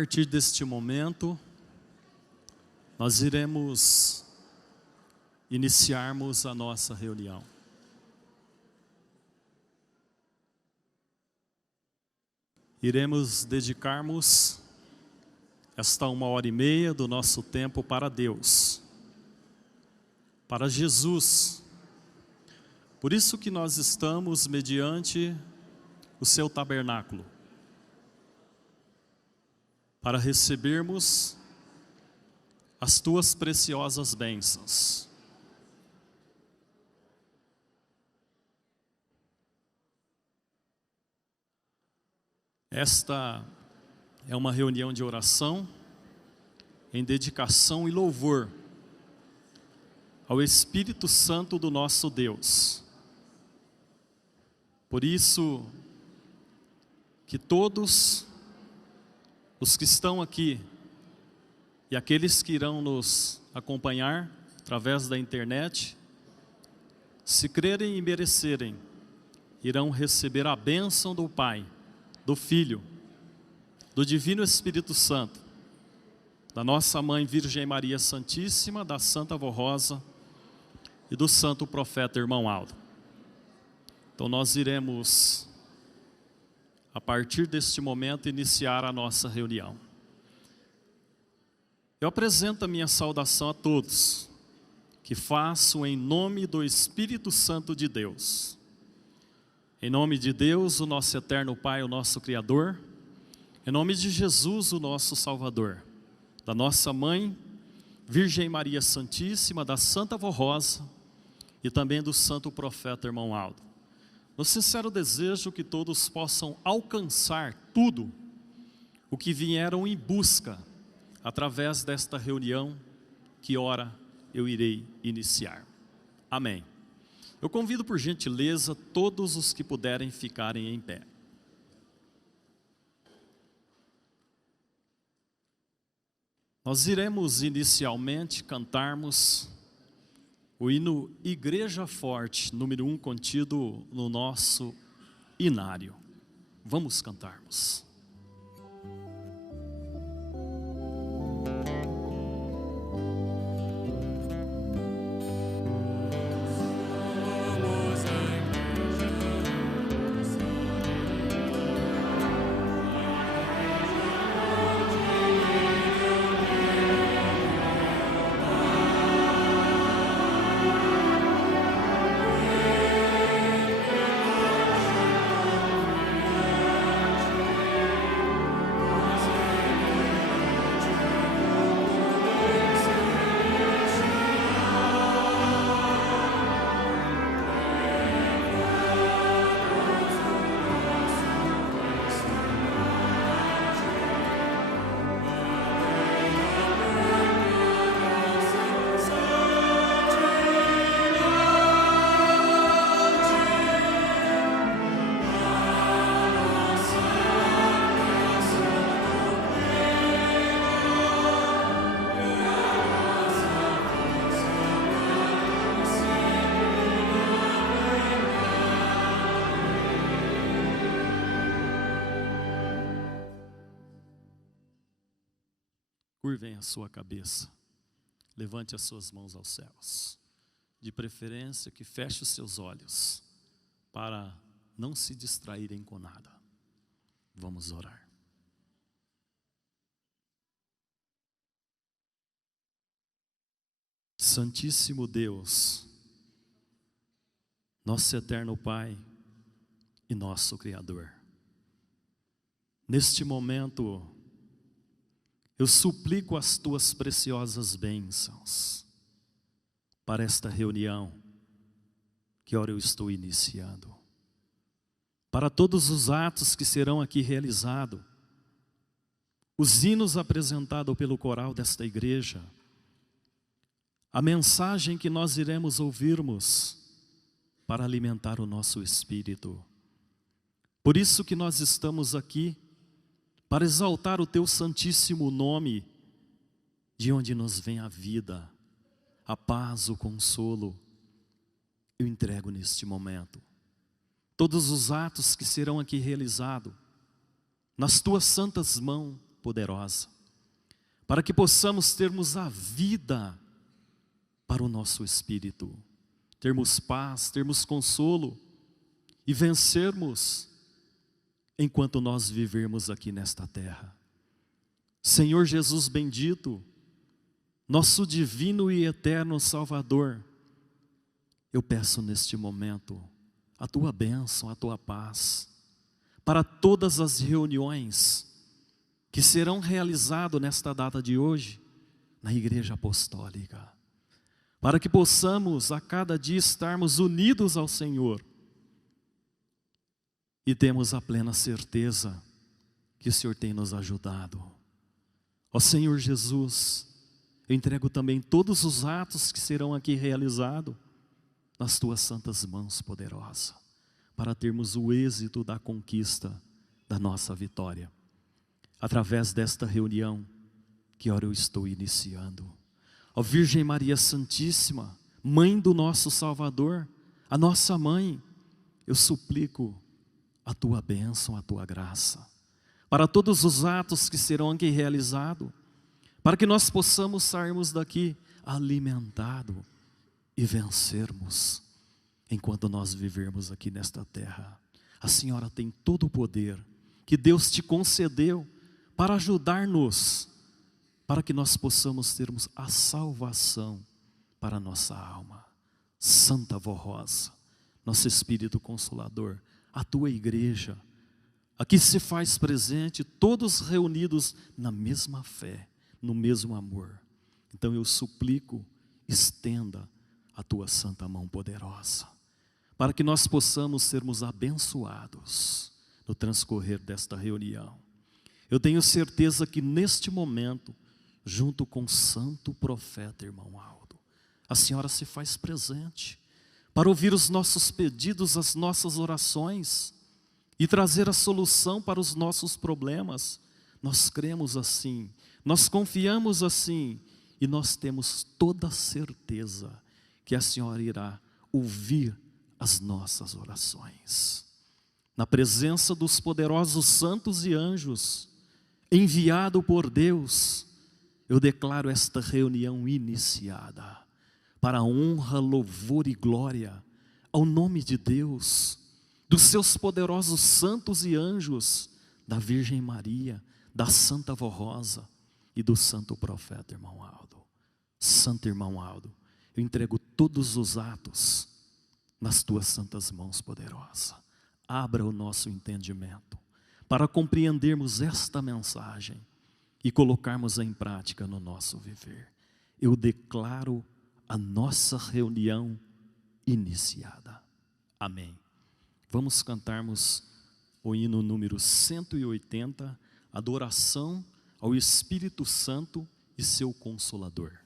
partir deste momento, nós iremos iniciarmos a nossa reunião. Iremos dedicarmos esta 1h30 do nosso tempo para Deus, para Jesus. Por isso que nós estamos mediante o seu tabernáculo, para recebermos as tuas preciosas bênçãos. Esta é uma reunião de oração em dedicação e louvor ao Espírito Santo do nosso Deus. Por isso que todos os que estão aqui e aqueles que irão nos acompanhar através da internet, se crerem e merecerem, irão receber a bênção do Pai, do Filho, do Divino Espírito Santo, da nossa Mãe Virgem Maria Santíssima, da Santa Avó Rosa e do Santo Profeta Irmão Aldo. Então nós iremos, a partir deste momento, iniciar a nossa reunião. Eu apresento a minha saudação a todos, que faço em nome do Espírito Santo de Deus. Em nome de Deus, o nosso eterno Pai, o nosso Criador. Em nome de Jesus, o nosso Salvador. Da nossa Mãe, Virgem Maria Santíssima, da Santa Avó Rosa e também do Santo Profeta Irmão Aldo. No sincero desejo que todos possam alcançar tudo o que vieram em busca através desta reunião que ora eu irei iniciar. Amém. Eu convido por gentileza todos os que puderem ficarem em pé. Nós iremos inicialmente cantarmos o hino Igreja Forte, número 1, contido no nosso inário. Vamos cantarmos. Curvem a sua cabeça, levante as suas mãos aos céus. De preferência que feche os seus olhos, para não se distraírem com nada. Vamos orar. Santíssimo Deus, nosso eterno Pai e nosso Criador, neste momento, eu suplico as tuas preciosas bênçãos para esta reunião que ora eu estou iniciando. Para todos os atos que serão aqui realizados, os hinos apresentados pelo coral desta igreja, a mensagem que nós iremos ouvirmos para alimentar o nosso espírito. Por isso que nós estamos aqui, para exaltar o teu santíssimo nome, de onde nos vem a vida, a paz, o consolo. Eu entrego neste momento todos os atos que serão aqui realizados nas tuas santas mãos, poderosa, para que possamos termos a vida para o nosso espírito, termos paz, termos consolo e vencermos enquanto nós vivermos aqui nesta terra. Senhor Jesus bendito, nosso divino e eterno Salvador, eu peço neste momento a Tua bênção, a Tua paz, para todas as reuniões que serão realizadas nesta data de hoje, na Igreja Apostólica, para que possamos a cada dia estarmos unidos ao Senhor, e temos a plena certeza que o Senhor tem nos ajudado. Ó Senhor Jesus, eu entrego também todos os atos que serão aqui realizados nas Tuas santas mãos poderosas, para termos o êxito da conquista da nossa vitória. Através desta reunião, que hora eu estou iniciando. Ó Virgem Maria Santíssima, Mãe do nosso Salvador, a nossa Mãe, eu suplico a Tua bênção, a Tua graça, para todos os atos que serão aqui realizados, para que nós possamos sairmos daqui alimentados e vencermos enquanto nós vivermos aqui nesta terra. A Senhora tem todo o poder que Deus te concedeu para ajudar-nos, para que nós possamos termos a salvação para a nossa alma. Santa Vó Rosa, nosso Espírito Consolador, a Tua igreja, aqui se faz presente, todos reunidos na mesma fé, no mesmo amor. Então eu suplico, estenda a Tua santa mão poderosa, para que nós possamos sermos abençoados no transcorrer desta reunião. Eu tenho certeza que neste momento, junto com o santo profeta irmão Aldo, a Senhora se faz presente para ouvir os nossos pedidos, as nossas orações e trazer a solução para os nossos problemas. Nós cremos assim, nós confiamos assim e nós temos toda a certeza que a Senhora irá ouvir as nossas orações. Na presença dos poderosos santos e anjos, enviado por Deus, eu declaro esta reunião iniciada, para a honra, louvor e glória ao nome de Deus, dos seus poderosos santos e anjos, da Virgem Maria, da Santa Vó Rosa e do santo profeta irmão Aldo. Santo irmão Aldo, eu entrego todos os atos nas Tuas santas mãos poderosas. Abra o nosso entendimento para compreendermos esta mensagem e colocarmos em prática no nosso viver. Eu declaro a nossa reunião iniciada. Amém. Vamos cantarmos o hino número 180, adoração ao Espírito Santo e seu Consolador.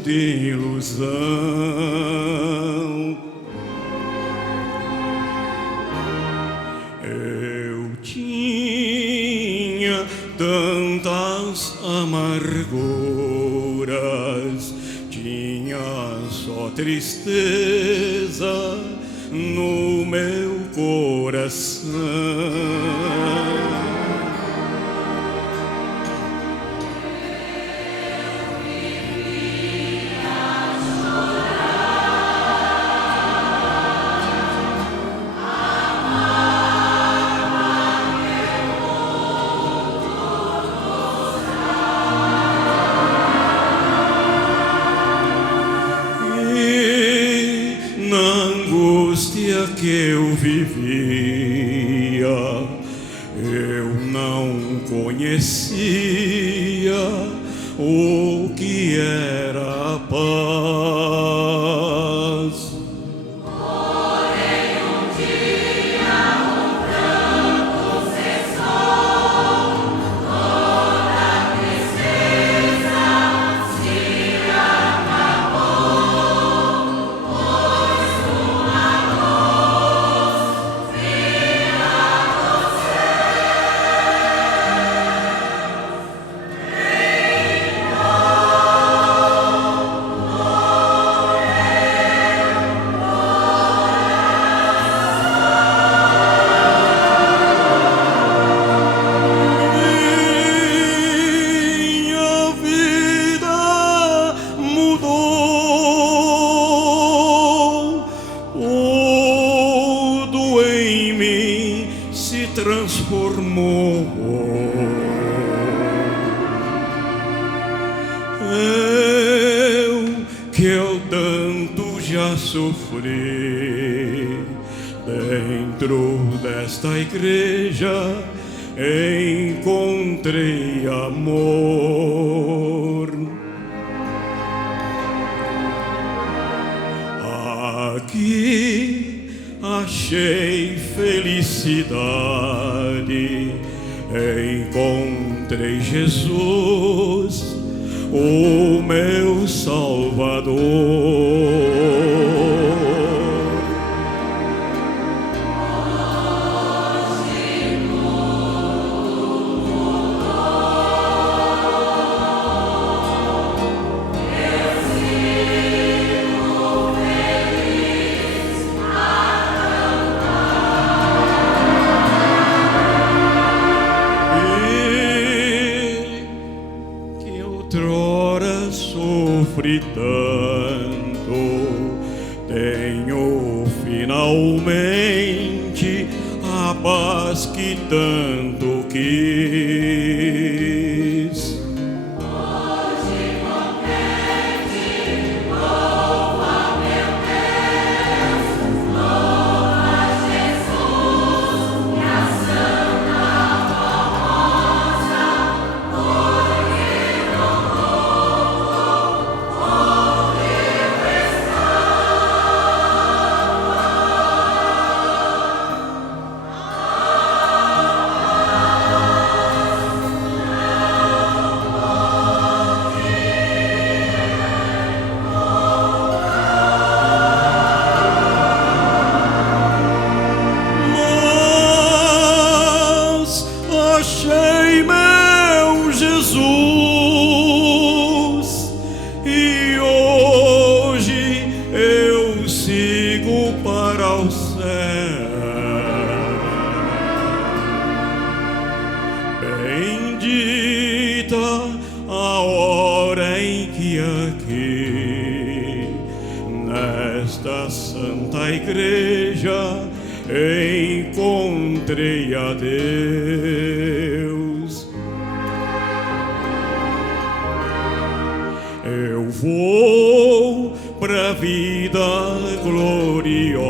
de ilusão. Eu tinha tantas amarguras, tinha só tristeza no meu coração. Que eu vivia, eu não conhecia o que era a paz. Porém um dia o pranto cessou, toda a tristeza se acabou, pois uma transformou. Eu tanto já sofri dentro desta igreja, encontrei amor. Aqui achei felicidade, encontrei Jesus, o meu Salvador. Outrora sofri tanto, tenho finalmente a paz que tanto quis. Hoje contente, louva meu Deus, louva Jesus e a Santa Rosa, porque achei meu Jesus e hoje eu sigo para o céu. Bendita a hora em que aqui nesta santa igreja encontrei a Deus. Eu vou pra vida gloriosa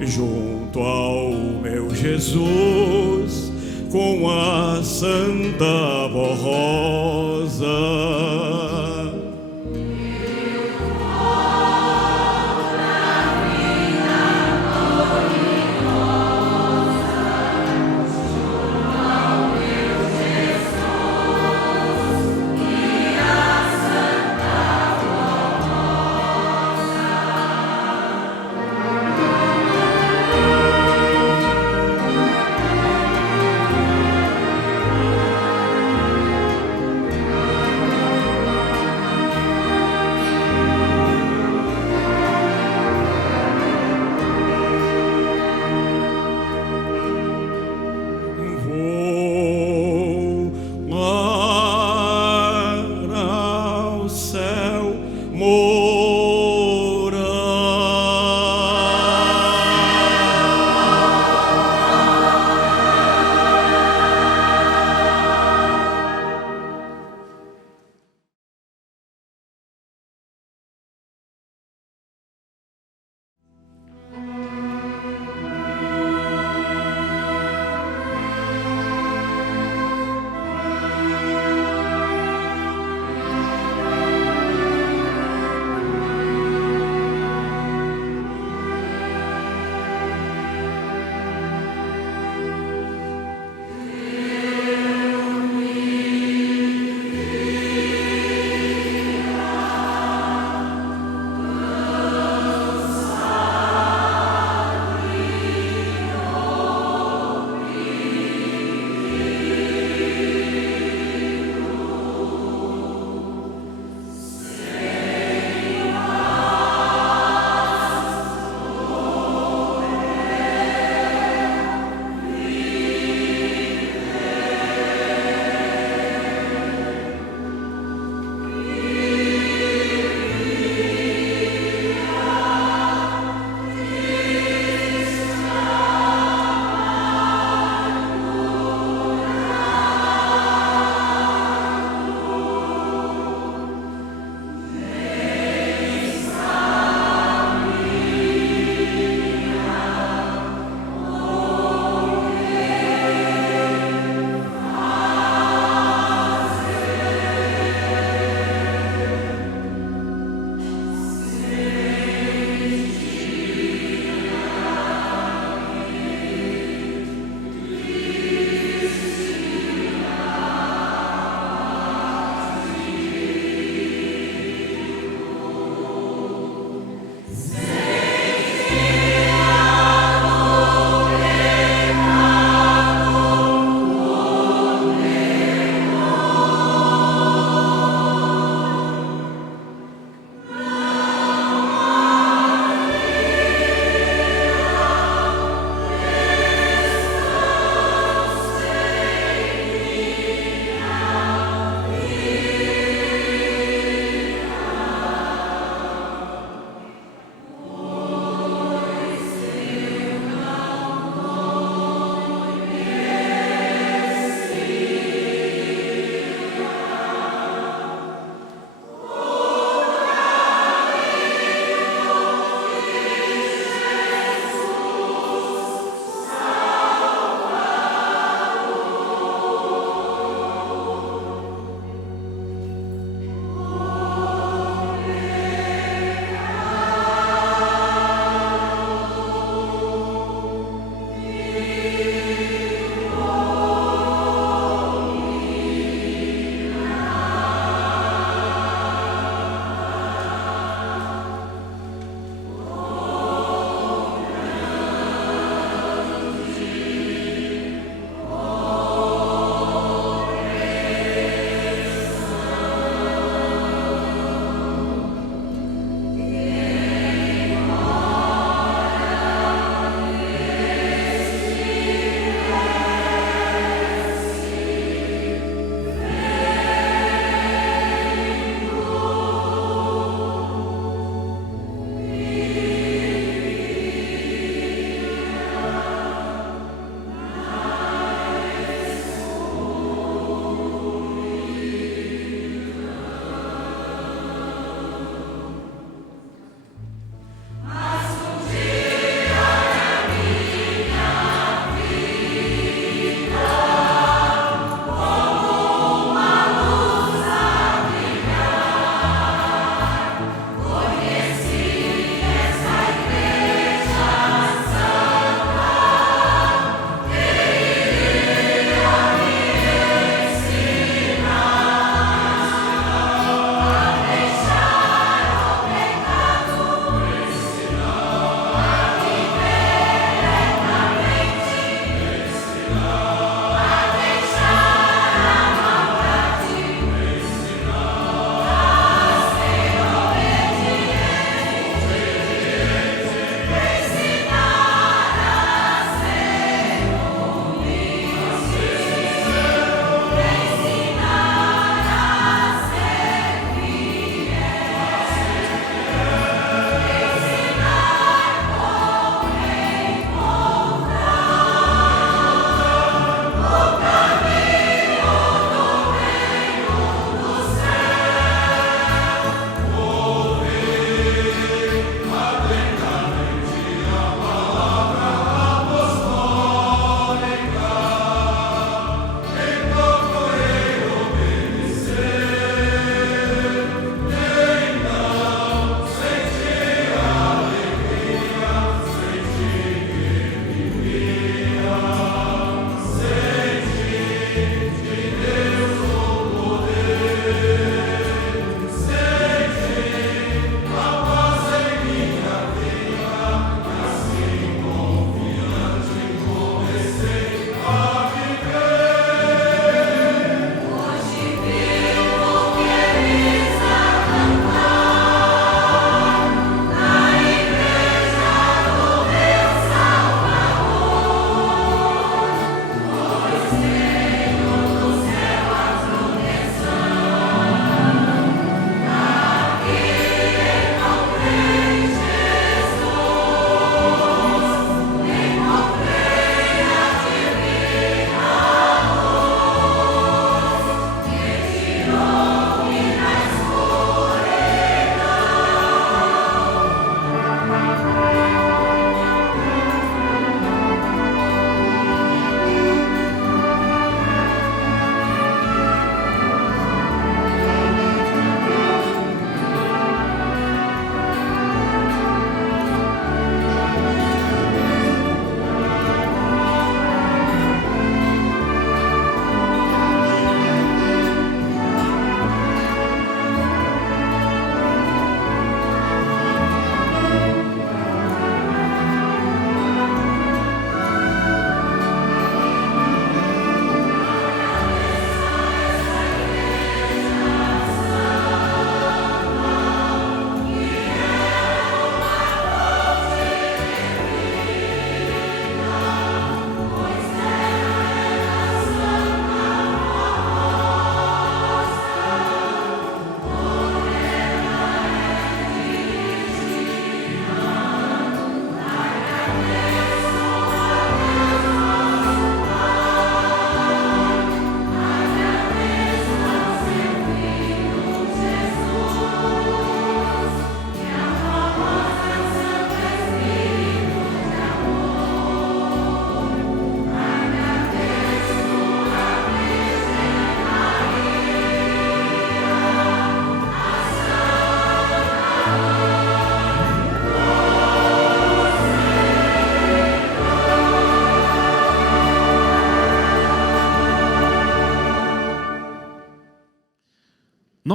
junto ao meu Jesus com a Santa Rosa. Santa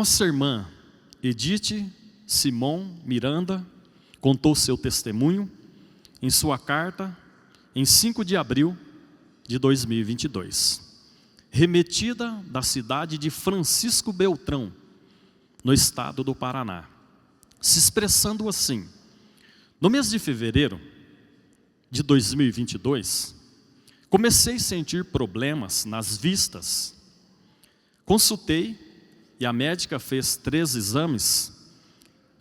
nossa irmã Edith Simon Miranda contou seu testemunho em sua carta em 5 de abril de 2022, remetida da cidade de Francisco Beltrão, no estado do Paraná, se expressando assim: no mês de fevereiro de 2022, comecei a sentir problemas nas vistas. Consultei e a médica fez 3 exames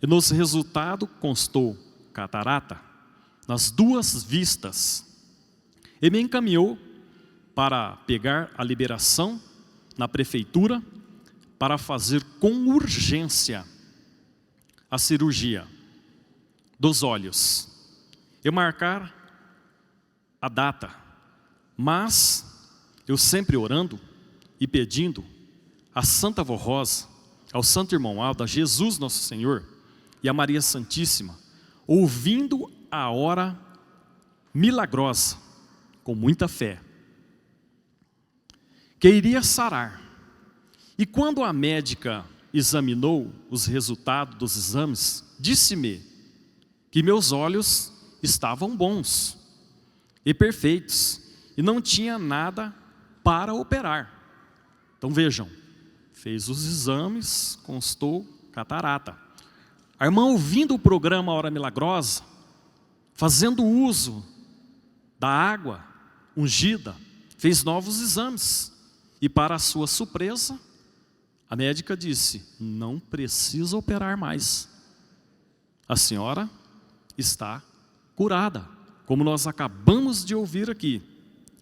e nos resultados constou catarata nas 2 vistas e me encaminhou para pegar a liberação na prefeitura para fazer com urgência a cirurgia dos olhos e marcar a data. Mas eu sempre orando e pedindo a Santa Vó Rosa, ao Santo Irmão Aldo, a Jesus Nosso Senhor e a Maria Santíssima, ouvindo a hora milagrosa, com muita fé, que iria sarar. E quando a médica examinou os resultados dos exames, disse-me que meus olhos estavam bons e perfeitos e não tinha nada para operar. Então vejam, fez os exames, constou catarata. A irmã, ouvindo o programa Hora Milagrosa, fazendo uso da água ungida, fez novos exames. E para a sua surpresa, a médica disse: não precisa operar mais. A senhora está curada, como nós acabamos de ouvir aqui.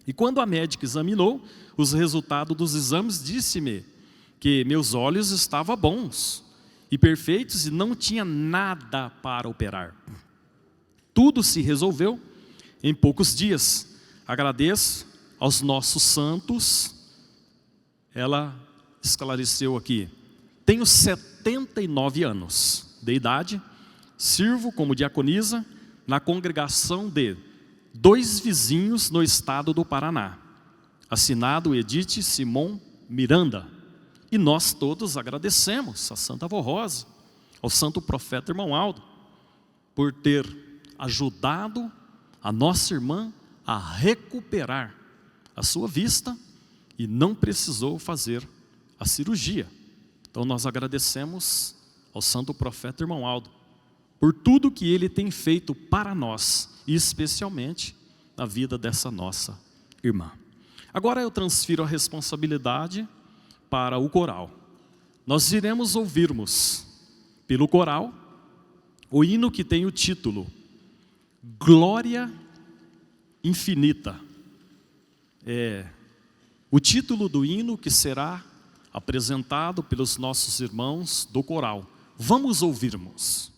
E quando a médica examinou os resultados dos exames, disse-me que meus olhos estavam bons e perfeitos e não tinha nada para operar. Tudo se resolveu em poucos dias. Agradeço aos nossos santos. Ela esclareceu aqui: tenho 79 anos de idade, sirvo como diaconisa na congregação de 2 vizinhos no estado do Paraná. Assinado Edith Simon Miranda. E nós todos agradecemos a Santa Vó Rosa, ao Santo Profeta Irmão Aldo, por ter ajudado a nossa irmã a recuperar a sua vista e não precisou fazer a cirurgia. Então nós agradecemos ao Santo Profeta Irmão Aldo por tudo que ele tem feito para nós, e especialmente na vida dessa nossa irmã. Agora eu transfiro a responsabilidade para o coral. Nós iremos ouvirmos pelo coral o hino que tem o título Glória Infinita. É o título do hino que será apresentado pelos nossos irmãos do coral. Vamos ouvirmos.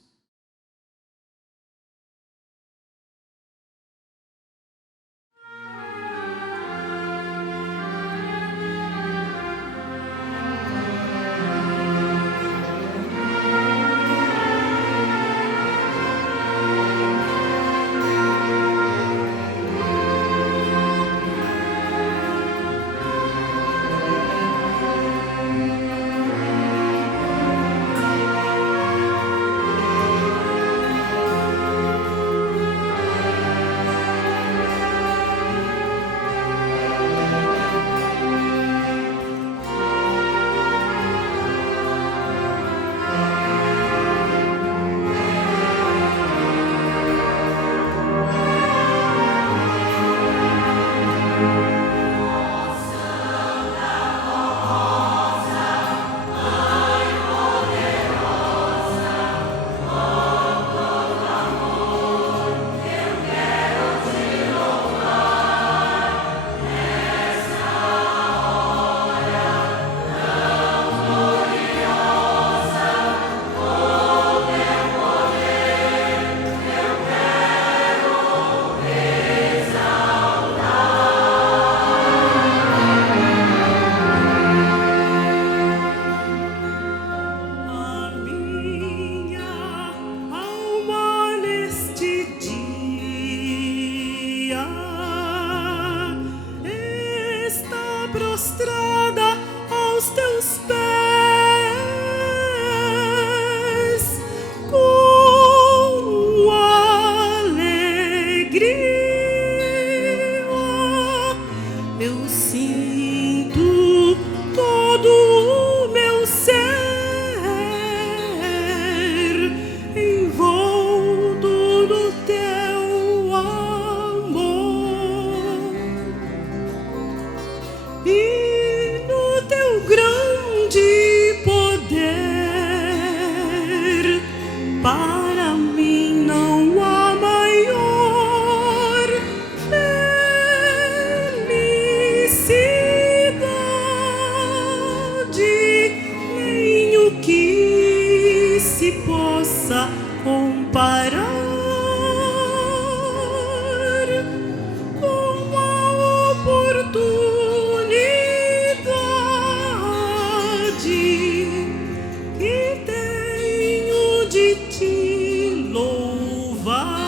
para mim não há maior felicidade, nem o que se possa comparar com a oportunidade que tenho de te louvar.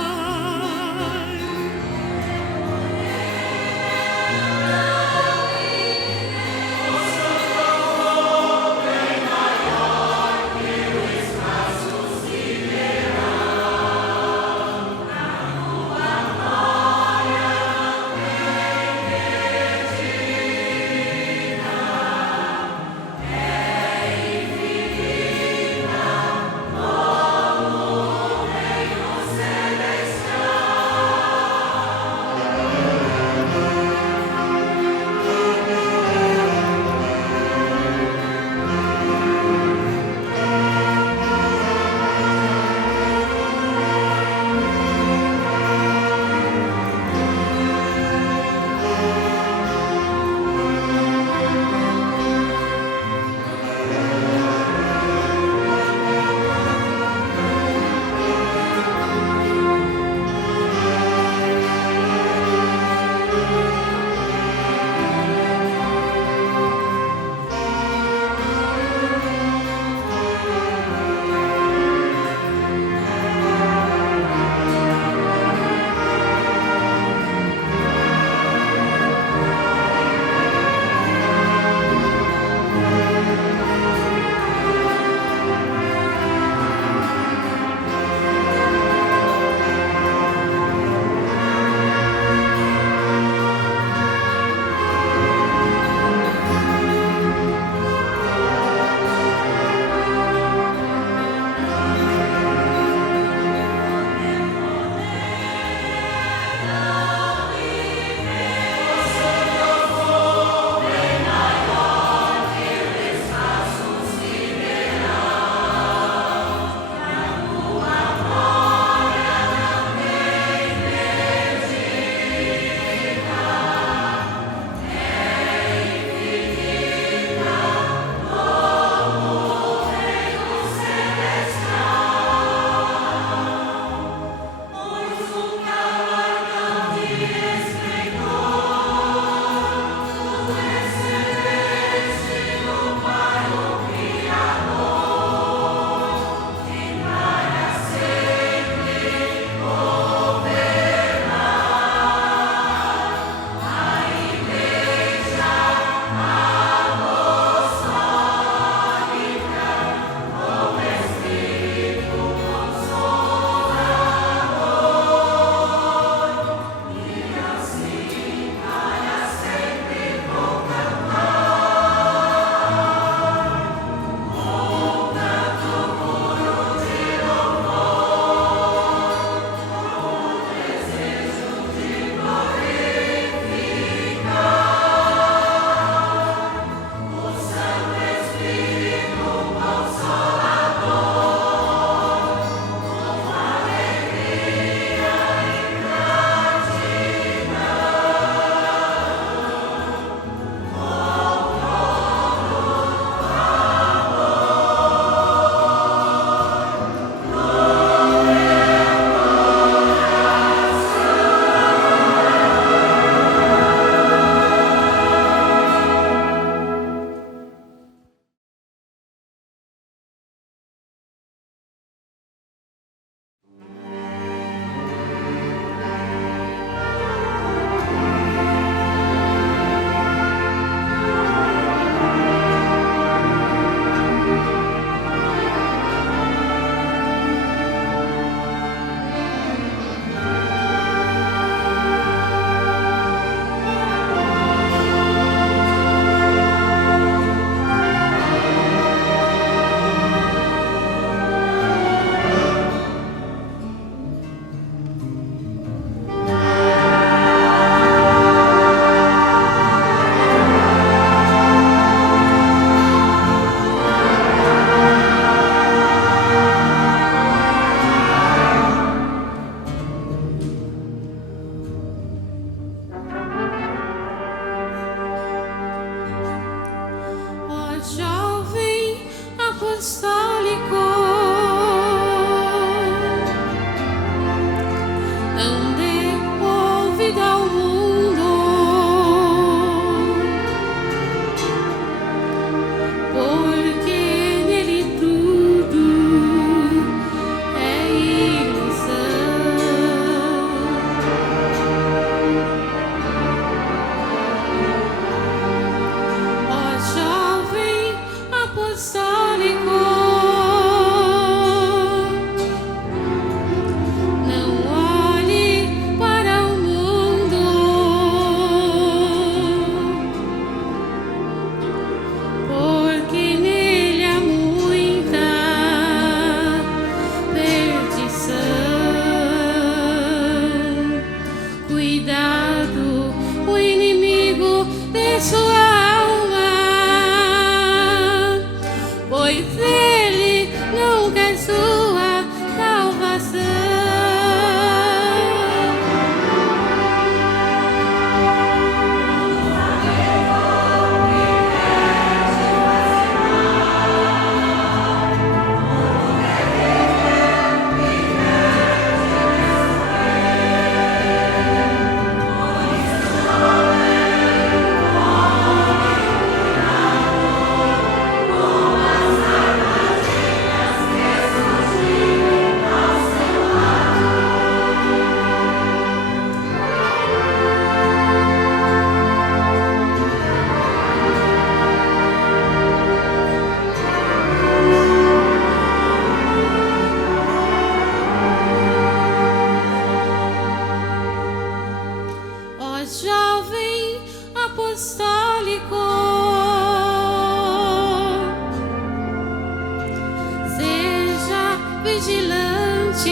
vigilante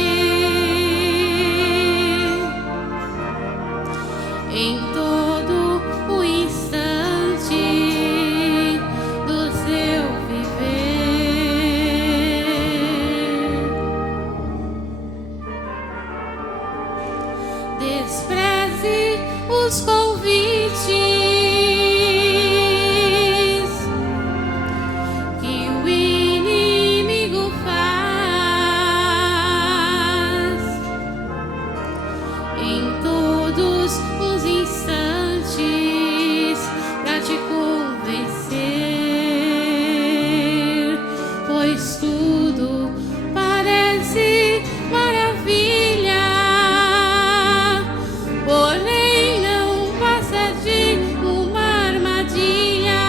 em todo o instante do seu viver. Despreze os convites que o inimigo faz em todos os instantes pra te convencer, pois tudo parece maravilha, porém não passa de uma armadilha.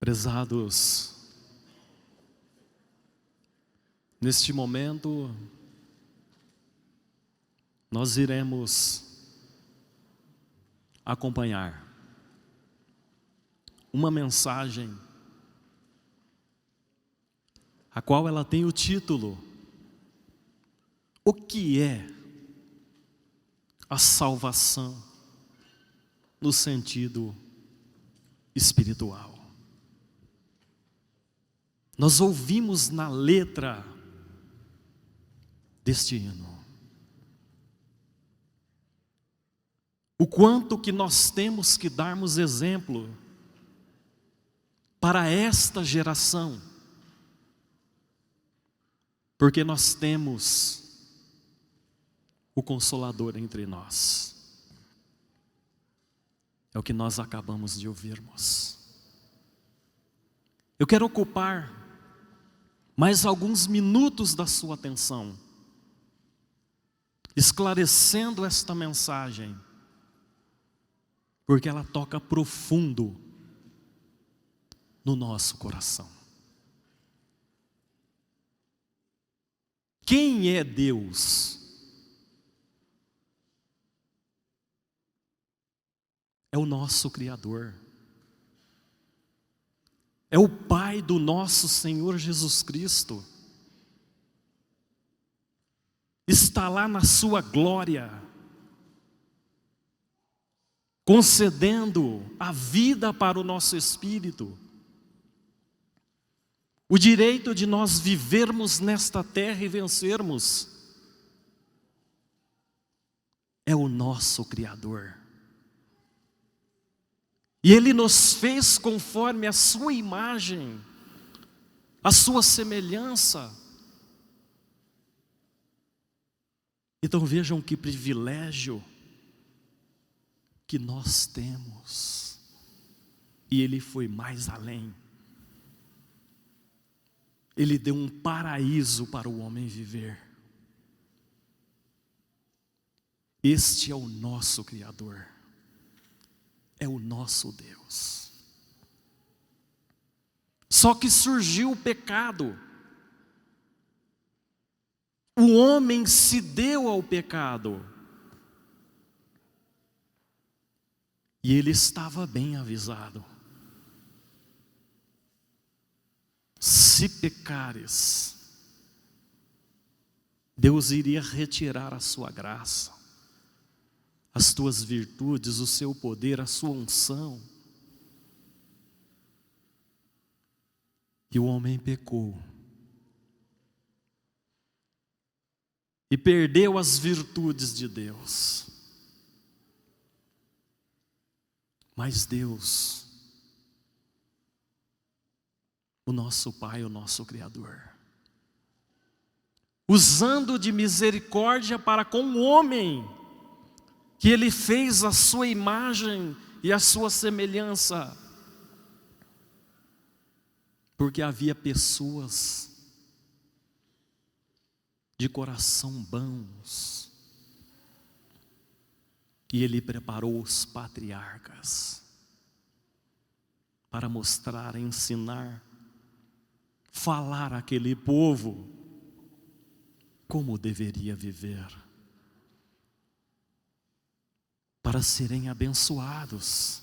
Prezados, neste momento, nós iremos acompanhar uma mensagem, a qual ela tem o título: O que é a salvação no sentido espiritual? nós ouvimos na letra deste hino o quanto que nós temos que darmos exemplo para esta geração, porque nós temos o Consolador entre nós. É o que nós acabamos de ouvirmos. Eu quero ocupar mais alguns minutos da sua atenção, esclarecendo esta mensagem, porque ela toca profundo no nosso coração. Quem é Deus? É o nosso Criador. É o Pai do nosso Senhor Jesus Cristo. Está lá na sua glória, concedendo a vida para o nosso espírito, o direito de nós vivermos nesta terra e vencermos. É o nosso Criador. E Ele nos fez conforme a sua imagem, a sua semelhança. Então vejam que privilégio que nós temos. E Ele foi mais além. Ele deu um paraíso para o homem viver. Este é o nosso Criador. É o nosso Deus. Só que surgiu o pecado. O homem se deu ao pecado. E ele estava bem avisado. Se pecares, Deus iria retirar a sua graça, as tuas virtudes, o seu poder, a sua unção. E o homem pecou. E perdeu as virtudes de Deus. Mas Deus, o nosso Pai, o nosso Criador, usando de misericórdia para com o homem, que Ele fez a sua imagem e a sua semelhança, porque havia pessoas de coração bons, e Ele preparou os patriarcas para mostrar, ensinar, falar àquele povo como deveria viver, para serem abençoados,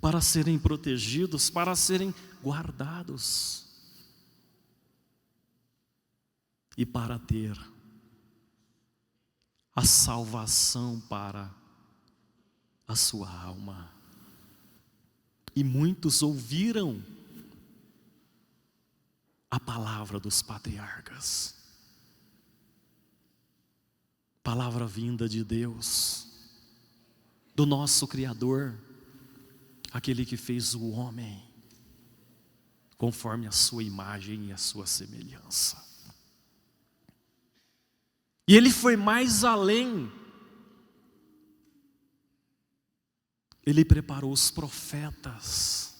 para serem protegidos, para serem guardados e para ter a salvação para a sua alma. E muitos ouviram a palavra dos patriarcas, palavra vinda de Deus, do nosso Criador, aquele que fez o homem conforme a sua imagem e a sua semelhança. E Ele foi mais além. Ele preparou os profetas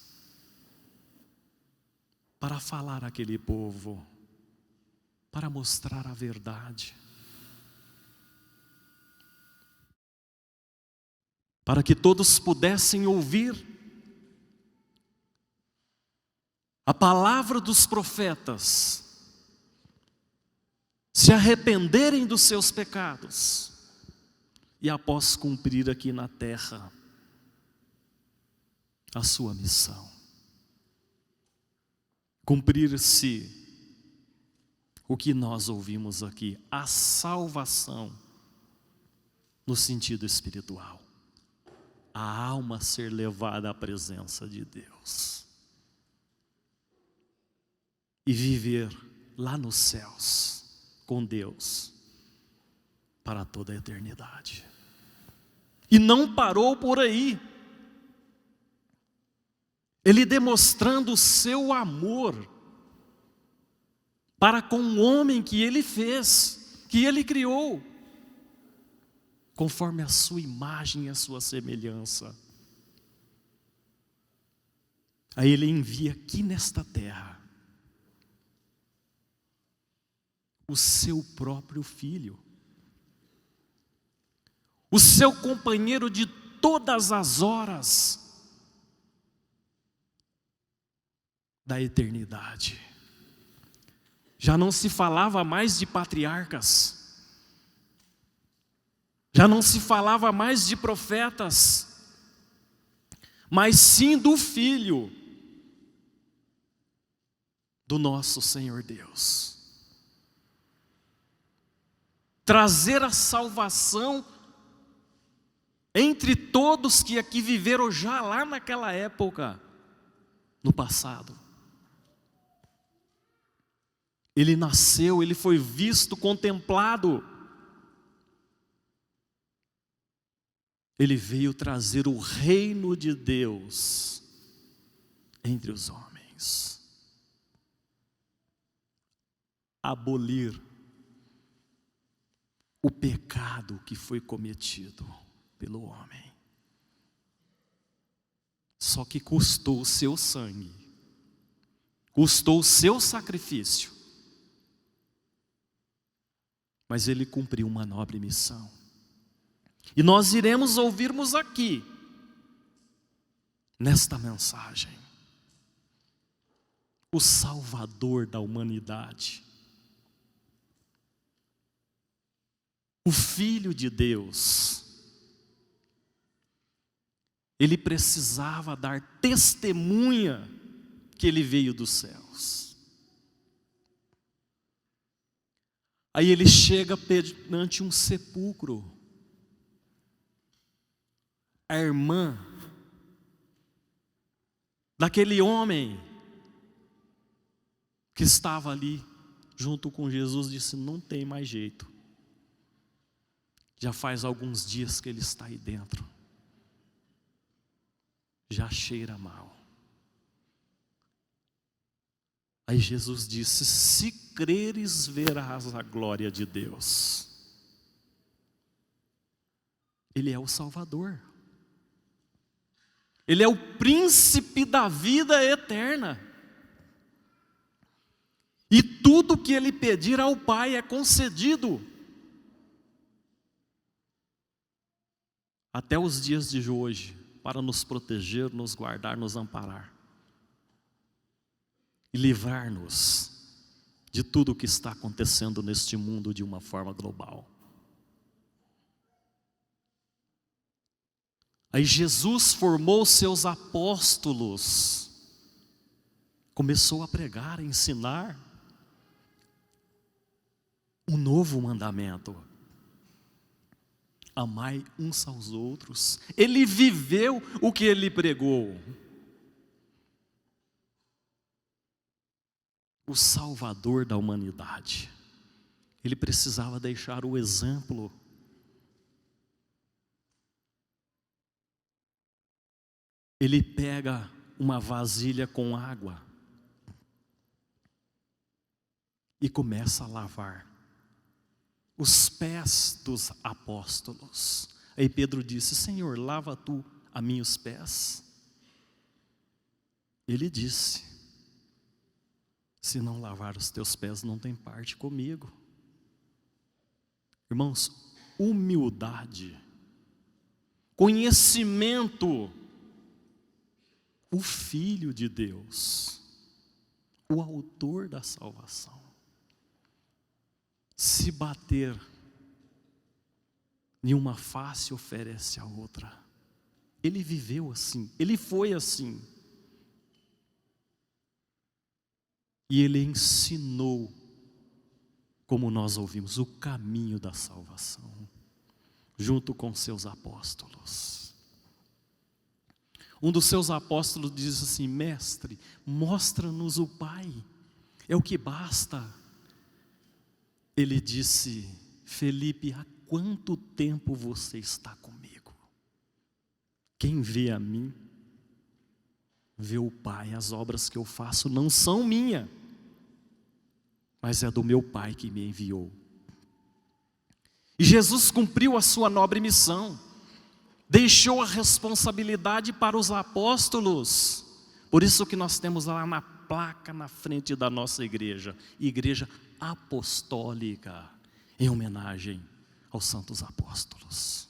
para falar àquele povo, para mostrar a verdade, para que todos pudessem ouvir a palavra dos profetas, se arrependerem dos seus pecados e após cumprir aqui na terra a sua missão. Cumprir-se o que nós ouvimos aqui, a salvação no sentido espiritual. A alma ser levada à presença de Deus. e viver lá nos céus com Deus para toda a eternidade. E não parou por aí. Ele demonstrando o seu amor para com o homem que ele fez, que ele criou, conforme a sua imagem e a sua semelhança. Aí ele envia aqui nesta terra o seu próprio filho, o seu companheiro de todas as horas da eternidade. Já não se falava mais de patriarcas, já não se falava mais de profetas, mas sim do Filho do nosso Senhor Deus. Trazer a salvação entre todos que aqui viveram já lá naquela época, no passado. Ele nasceu, ele foi visto, contemplado. Ele veio trazer o reino de Deus entre os homens. Abolir o pecado que foi cometido pelo homem. Só que custou o seu sangue, custou o seu sacrifício. Mas ele cumpriu uma nobre missão. E nós iremos ouvirmos aqui, nesta mensagem, o Salvador da humanidade, o Filho de Deus. Ele precisava dar testemunha que ele veio dos céus. Aí ele chega perante um sepulcro. A irmã daquele homem que estava ali junto com Jesus disse: não tem mais jeito. Já faz alguns dias que ele está aí dentro. Já cheira mal. Aí Jesus disse: se creres, verás a glória de Deus. Ele é o Salvador. Ele é o príncipe da vida eterna. E tudo que ele pedir ao Pai é concedido. Até os dias de hoje, para nos proteger, nos guardar, nos amparar. E livrar-nos de tudo o que está acontecendo neste mundo de uma forma global. Aí Jesus formou seus apóstolos, começou a pregar, a ensinar um novo mandamento: amai uns aos outros. Ele viveu o que ele pregou. O Salvador da humanidade. Ele precisava deixar o exemplo. Ele pega uma vasilha com água e começa a lavar os pés dos apóstolos. Aí Pedro disse: Senhor, lava tu a mim os pés? Ele disse: se não lavar os teus pés, não tem parte comigo. Irmãos, humildade, conhecimento, o Filho de Deus, o autor da salvação. Se bater em uma face, oferece a outra. Ele viveu assim, ele foi assim. E ele ensinou, como nós ouvimos, o caminho da salvação, junto com seus apóstolos. Um dos seus apóstolos diz assim: mestre, mostra-nos o Pai, É o que basta. Ele disse: Felipe, há quanto tempo você está comigo? Quem vê a mim, vê o Pai. As obras que eu faço não são minhas, mas é do meu Pai que me enviou. E Jesus cumpriu a sua nobre missão, deixou a responsabilidade para os apóstolos. Por isso que nós temos lá na placa na frente da nossa igreja, Igreja Apostólica, em homenagem aos santos apóstolos.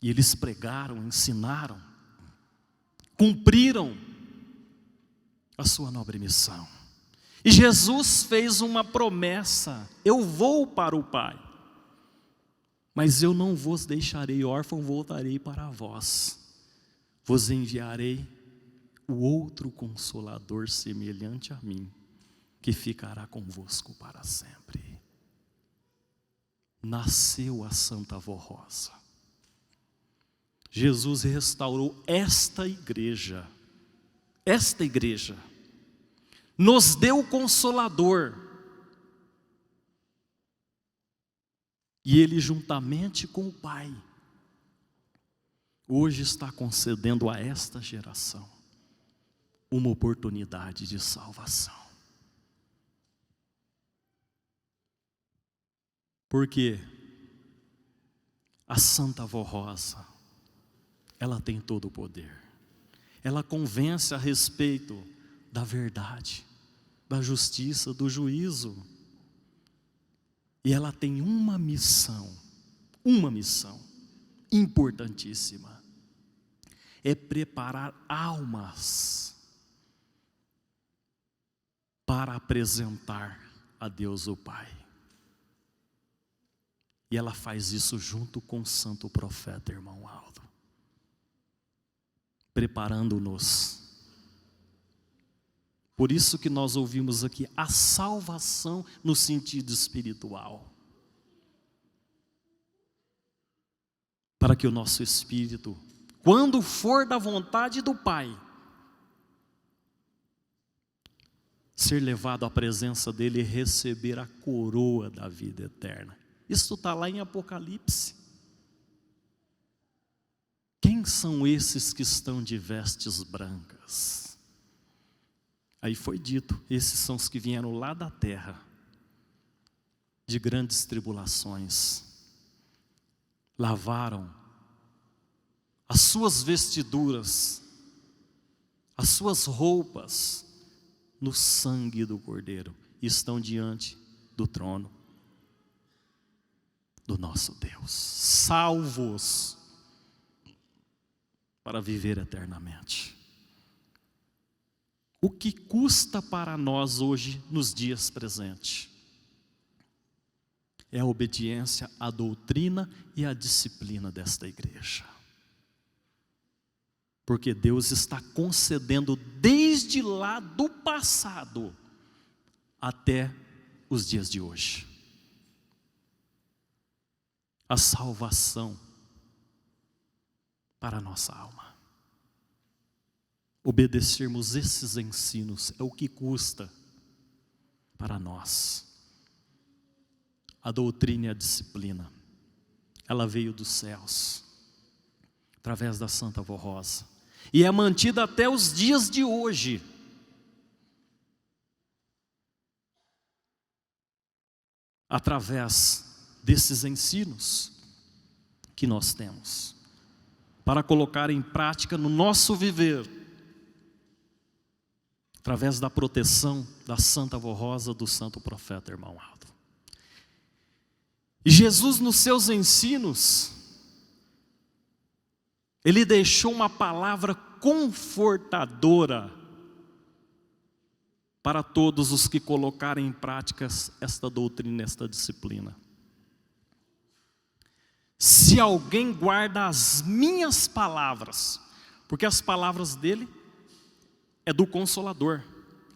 E eles pregaram, ensinaram, cumpriram a sua nobre missão. E Jesus fez uma promessa: eu vou para o Pai, mas eu não vos deixarei órfão, voltarei para vós. Vos enviarei o outro Consolador semelhante a mim, que ficará convosco para sempre. Nasceu a Santa Vó Rosa. Jesus restaurou esta igreja, nos deu o Consolador, e Ele juntamente com o Pai, hoje está concedendo a esta geração uma oportunidade de salvação. Porque a Santa Vó Rosa, ela tem todo o poder. Ela convence a respeito da verdade, da justiça, do juízo. E ela tem uma missão importantíssima: é preparar almas para apresentar a Deus o Pai. E ela faz isso junto com o santo profeta irmão Aldo, preparando-nos. Por isso que nós ouvimos aqui a salvação no sentido espiritual, para que o nosso espírito, quando for da vontade do Pai, ser levado à presença dele e receber a coroa da vida eterna. Isso está lá em Apocalipse. Quem são esses que estão de vestes brancas? Aí foi dito: esses são os que vieram lá da terra, de grandes tribulações, lavaram as suas vestiduras, as suas roupas, no sangue do Cordeiro, e estão diante do trono do nosso Deus, salvos para viver eternamente. O que custa para nós hoje, nos dias presentes, é a obediência à doutrina e à disciplina desta igreja. Porque Deus está concedendo desde lá do passado até os dias de hoje a salvação para a nossa alma. Obedecermos esses ensinos é o que custa para nós. A doutrina e a disciplina, ela veio dos céus, através da Santa Vó Rosa, e é mantida até os dias de hoje. Através desses ensinos que nós temos, para colocar em prática no nosso viver, através da proteção da Santa Vó Rosa, do santo profeta irmão Aldo. E Jesus, nos seus ensinos, Ele deixou uma palavra confortadora para todos os que colocarem em prática esta doutrina, esta disciplina. Se alguém guarda as minhas palavras, porque as palavras dele é do Consolador,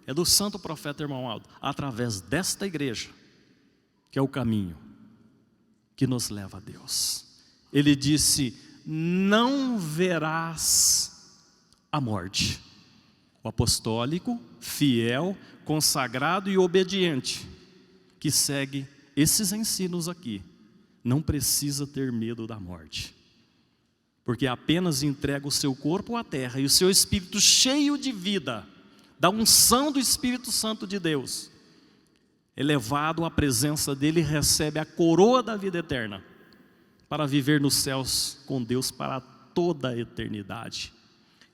é do santo profeta irmão Aldo, através desta igreja, que é o caminho que nos leva a Deus. Ele disse: não verás a morte. O apostólico, fiel, consagrado e obediente, que segue esses ensinos aqui, não precisa ter medo da morte, porque apenas entrega o seu corpo à terra e o seu espírito cheio de vida, da unção do Espírito Santo de Deus, elevado à presença dele, recebe a coroa da vida eterna, para viver nos céus com Deus para toda a eternidade.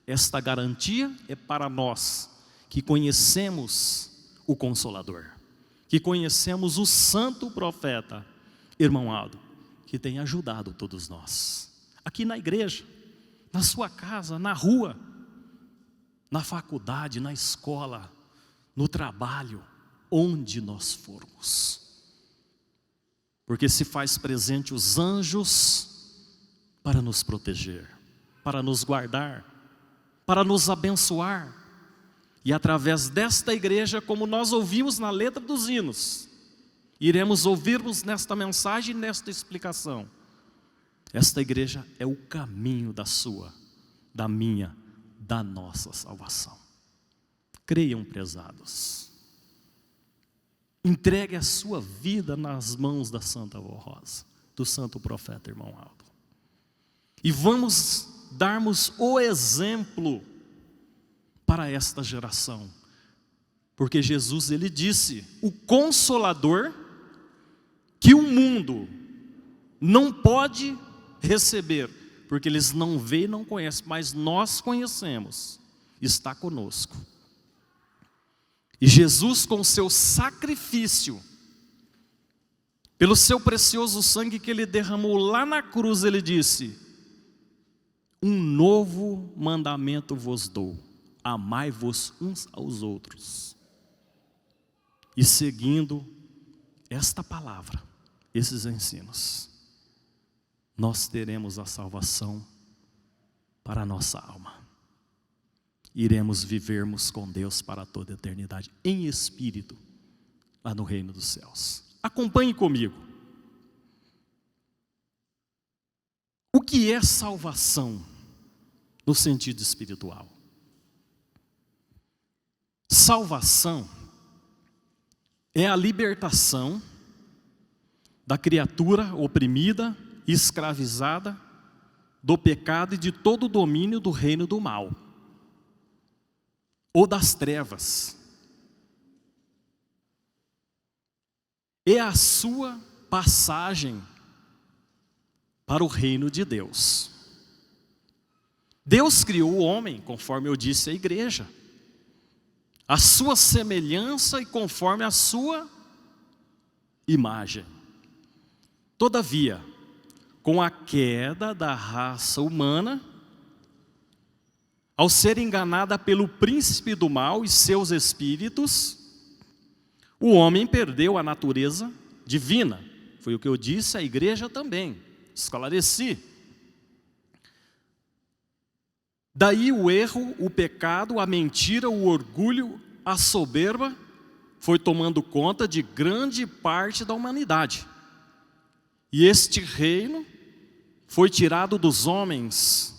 Esta garantia é para nós que conhecemos o Consolador, que conhecemos o santo profeta, irmão Aldo, que tem ajudado todos nós, aqui na igreja, na sua casa, na rua, na faculdade, na escola, no trabalho, onde nós formos. Porque se faz presente os anjos para nos proteger, para nos guardar, para nos abençoar. E através desta igreja, como nós ouvimos na letra dos hinos, iremos ouvirmos nesta mensagem, nesta explicação. Esta igreja é o caminho da sua, da minha, da nossa salvação. Creiam, prezados. Entregue a sua vida nas mãos da Santa Avó Rosa, do santo profeta irmão Aldo. E vamos darmos o exemplo para esta geração. Porque Jesus, ele disse, o Consolador, que o mundo não pode receber, porque eles não veem e não conhecem, mas nós conhecemos, está conosco. E Jesus, com seu sacrifício, pelo seu precioso sangue que ele derramou lá na cruz, ele disse, um novo mandamento vos dou, amai-vos uns aos outros. E seguindo esta palavra, esses ensinos, nós teremos a salvação para a nossa alma. Iremos vivermos com Deus para toda a eternidade, em espírito, lá no reino dos céus. Acompanhe comigo. O que é salvação no sentido espiritual? Salvação é a libertação da criatura oprimida, escravizada do pecado e de todo o domínio do reino do mal, ou das trevas. É a sua passagem para o reino de Deus. Deus criou o homem, conforme eu disse à igreja, a sua semelhança e conforme a sua imagem. Todavia, com a queda da raça humana, ao ser enganada pelo príncipe do mal e seus espíritos, o homem perdeu a natureza divina. Foi o que eu disse à igreja também, esclareci. Daí o erro, o pecado, a mentira, o orgulho, a soberba, foi tomando conta de grande parte da humanidade. E este reino foi tirado dos homens,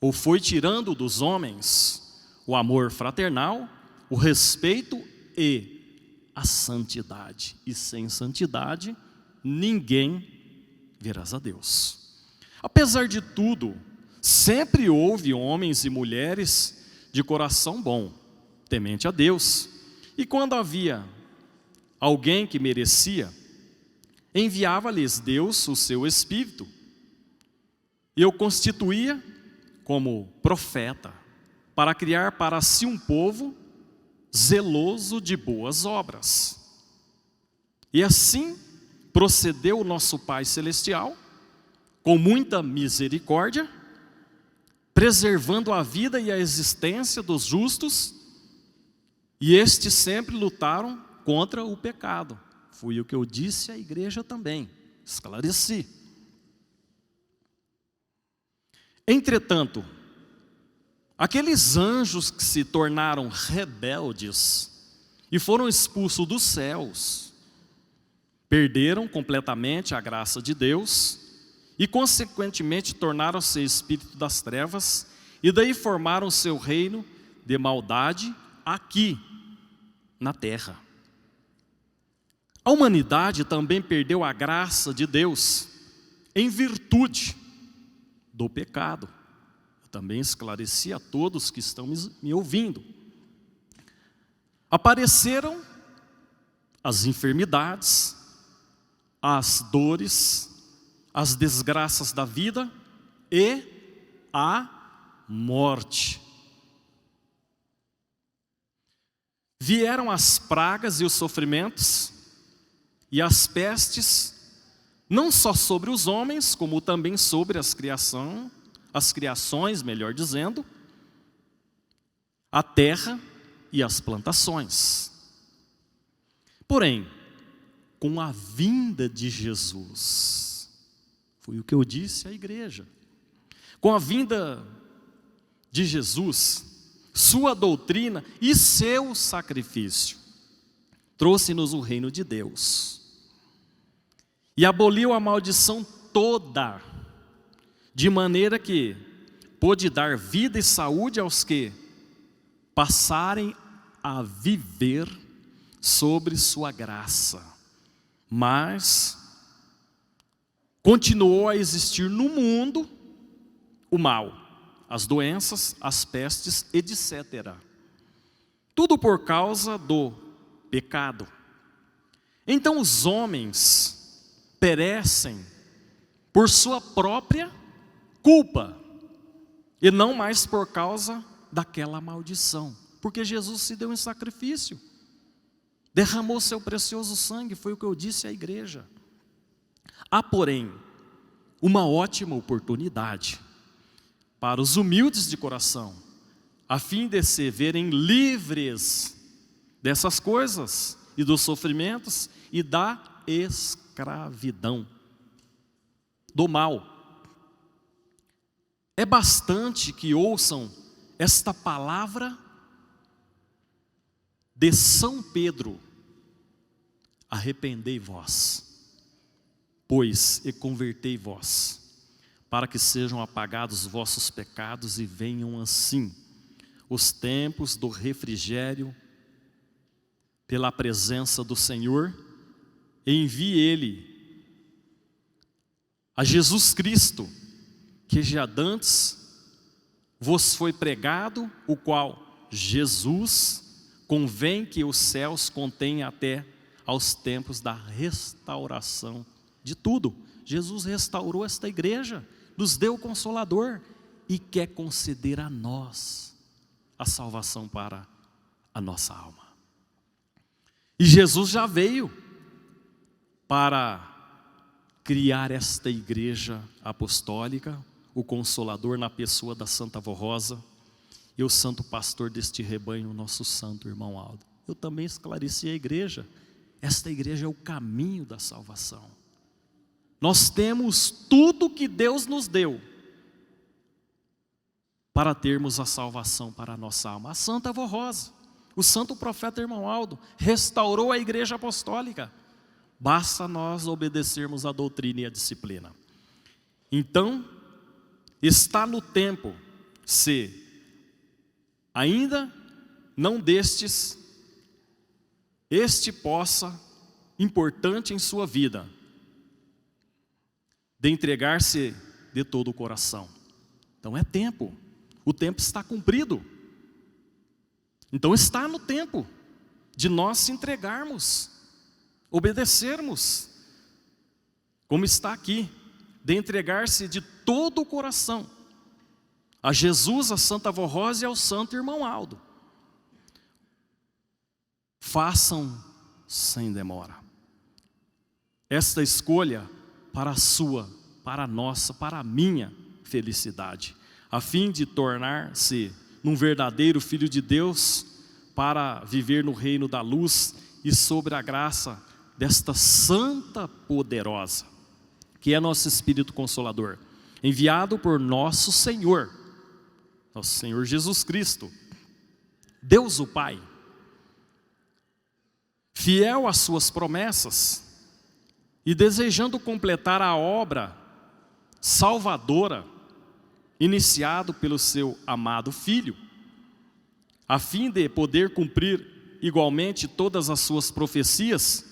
ou foi tirando dos homens o amor fraternal, o respeito e a santidade. E sem santidade, ninguém verás a Deus. Apesar de tudo, sempre houve homens e mulheres de coração bom, temente a Deus. E quando havia alguém que merecia, enviava-lhes Deus o seu Espírito. E eu constituía como profeta, para criar para si um povo zeloso de boas obras. E assim procedeu o nosso Pai Celestial, com muita misericórdia, preservando a vida e a existência dos justos, e estes sempre lutaram contra o pecado. Foi o que eu disse à igreja também, esclareci. Entretanto, aqueles anjos que se tornaram rebeldes e foram expulsos dos céus, perderam completamente a graça de Deus e consequentemente tornaram-se espírito das trevas e daí formaram seu reino de maldade aqui na terra. A humanidade também perdeu a graça de Deus em virtude do pecado. Eu também esclareci a todos que estão me ouvindo. Apareceram as enfermidades, as dores, as desgraças da vida e a morte. Vieram as pragas e os sofrimentos e as pestes, não só sobre os homens, como também sobre as criações, melhor dizendo, a terra e as plantações. Porém, com a vinda de Jesus, foi o que eu disse à igreja, com a vinda de Jesus, sua doutrina e seu sacrifício, trouxe-nos o reino de Deus e aboliu a maldição toda, de maneira que pôde dar vida e saúde aos que passarem a viver sobre sua graça. Mas continuou a existir no mundo o mal, as doenças, as pestes, etc. Tudo por causa do pecado. Então os homens perecem por sua própria culpa e não mais por causa daquela maldição, porque Jesus se deu em sacrifício, derramou seu precioso sangue, foi o que eu disse à igreja. Há, porém, uma ótima oportunidade para os humildes de coração, a fim de se verem livres dessas coisas e dos sofrimentos e da escravidão, do mal. É bastante que ouçam esta palavra de São Pedro: arrependei-vos, pois, e convertei-vos, para que sejam apagados os vossos pecados e venham assim os tempos do refrigério pela presença do Senhor, e envie Ele a Jesus Cristo, que já dantes vos foi pregado, o qual Jesus convém que os céus contenham até aos tempos da restauração de tudo. Jesus restaurou esta igreja, nos deu o Consolador e quer conceder a nós a salvação para a nossa alma. E Jesus já veio para criar esta igreja apostólica, o Consolador na pessoa da Santa Vó Rosa e o santo pastor deste rebanho, o nosso santo irmão Aldo. Eu também esclareci a igreja. Esta igreja é o caminho da salvação. Nós temos tudo que Deus nos deu para termos a salvação para a nossa alma. A Santa Vó Rosa, o santo profeta irmão Aldo, restaurou a igreja apostólica. Basta nós obedecermos a doutrina e a disciplina. Então, está no tempo, se ainda não destes, este possa, importante em sua vida, de entregar-se de todo o coração. Então é tempo, o tempo está cumprido. Então está no tempo de nós se entregarmos, obedecermos, como está aqui, de entregar-se de todo o coração a Jesus, a Santa Vó Rosa e ao santo irmão Aldo. Façam sem demora esta escolha para a sua, para a nossa, para a minha felicidade, a fim de tornar-se um verdadeiro filho de Deus, para viver no reino da luz e sobre a graça desta Santa poderosa, que é nosso Espírito Consolador, enviado por nosso Senhor Jesus Cristo, Deus o Pai, fiel às suas promessas e desejando completar a obra salvadora iniciado pelo seu amado Filho, a fim de poder cumprir igualmente todas as suas profecias,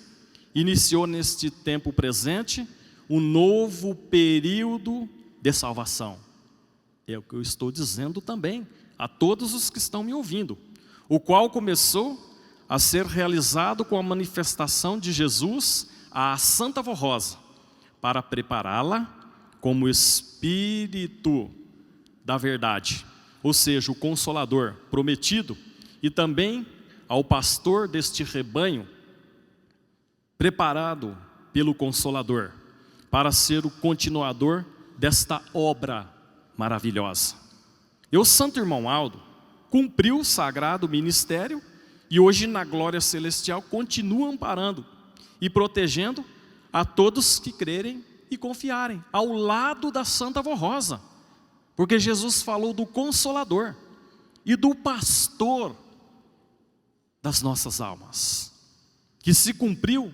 iniciou neste tempo presente um novo período de salvação. É o que eu estou dizendo também a todos os que estão me ouvindo, o qual começou a ser realizado com a manifestação de Jesus à Santa Voz Rosa, para prepará-la como Espírito da verdade, ou seja, o Consolador prometido, e também ao pastor deste rebanho, preparado pelo Consolador, para ser o continuador desta obra maravilhosa. E o Santo Irmão Aldo cumpriu o sagrado ministério e hoje na glória celestial continua amparando e protegendo a todos que crerem e confiarem, ao lado da Santa Voz Rosa, porque Jesus falou do Consolador e do pastor das nossas almas, que se cumpriu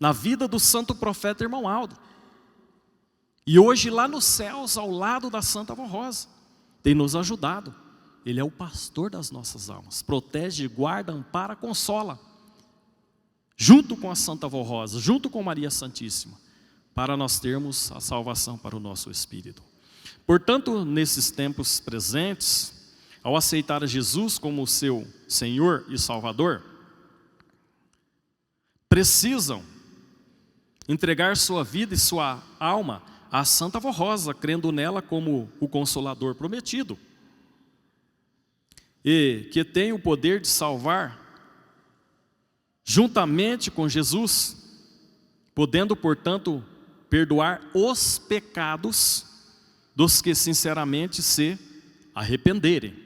na vida do santo profeta Irmão Aldo. E hoje lá nos céus, ao lado da Santa Voz Rosa, tem nos ajudado. Ele é o pastor das nossas almas, protege, guarda, ampara, consola, junto com a Santa Voz Rosa, junto com Maria Santíssima, para nós termos a salvação para o nosso espírito. Portanto, nesses tempos presentes, ao aceitar Jesus como seu Senhor e Salvador, precisam entregar sua vida e sua alma à Santa Voz Rosa, crendo nela como o Consolador prometido, e que tem o poder de salvar juntamente com Jesus, podendo, portanto, perdoar os pecados dos que sinceramente se arrependerem.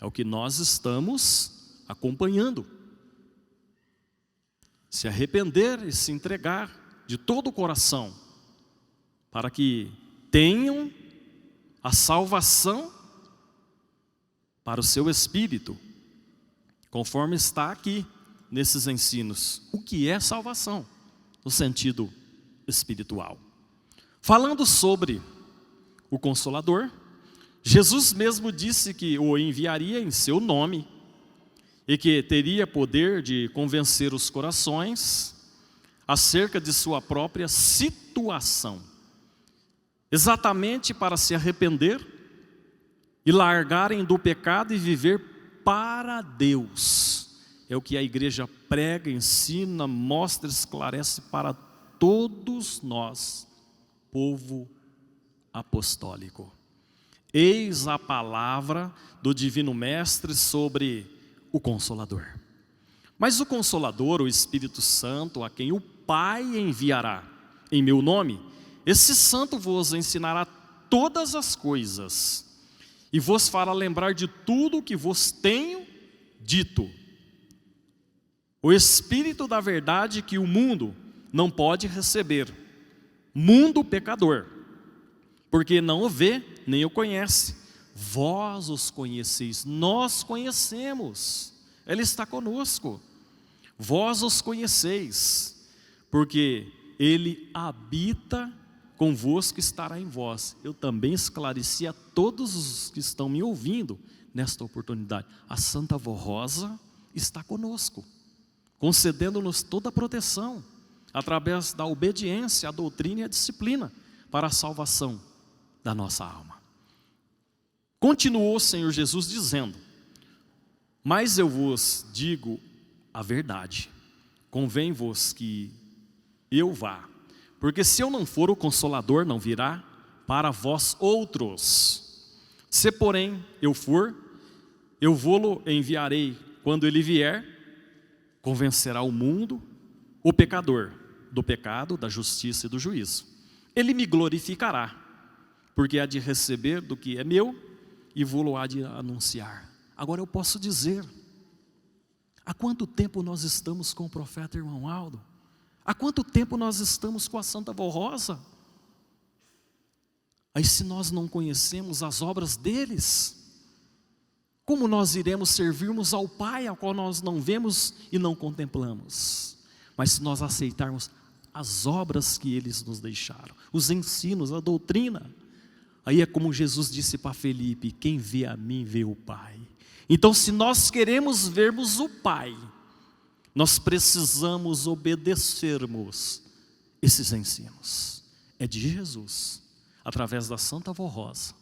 É o que nós estamos acompanhando. Se arrepender e se entregar de todo o coração, para que tenham a salvação para o seu espírito, conforme está aqui nesses ensinos. O que é salvação? No sentido espiritual. Falando sobre o Consolador, Jesus mesmo disse que o enviaria em seu nome e que teria poder de convencer os corações acerca de sua própria situação, exatamente para se arrepender e largarem do pecado e viver para Deus. É o que a igreja prega, ensina, mostra, esclarece para todos nós, povo apostólico. Eis a palavra do Divino Mestre sobre o Consolador. Mas o Consolador, o Espírito Santo, a quem o Pai enviará em meu nome, esse Santo vos ensinará todas as coisas e vos fará lembrar de tudo o que vos tenho dito. O Espírito da verdade que o mundo não pode receber, mundo pecador, porque não o vê nem o conhece. Vós os conheceis, nós conhecemos, Ele está conosco. Vós os conheceis, porque Ele habita convosco, estará em vós. Eu também esclareci a todos os que estão me ouvindo nesta oportunidade. A Santa Voz Rosa está conosco, concedendo-nos toda a proteção, através da obediência à doutrina e à disciplina, para a salvação da nossa alma. Continuou o Senhor Jesus dizendo: mas eu vos digo a verdade, convém-vos que eu vá, porque se eu não for, o Consolador não virá para vós outros. Se porém eu for, eu vô-lo enviarei. Quando ele vier, convencerá o mundo, o pecador, do pecado, da justiça e do juízo. Ele me glorificará, porque há de receber do que é meu e vô-lo há de anunciar. Agora eu posso dizer, há quanto tempo nós estamos com o profeta Irmão Aldo? Há quanto tempo nós estamos com a Santa Voz Rosa? Aí se nós não conhecemos as obras deles, como nós iremos servirmos ao Pai, ao qual nós não vemos e não contemplamos? Mas se nós aceitarmos as obras que eles nos deixaram, os ensinos, a doutrina, aí é como Jesus disse para Felipe: quem vê a mim, vê o Pai. Então, se nós queremos vermos o Pai, nós precisamos obedecermos esses ensinos. É de Jesus, através da Santa Vó Rosa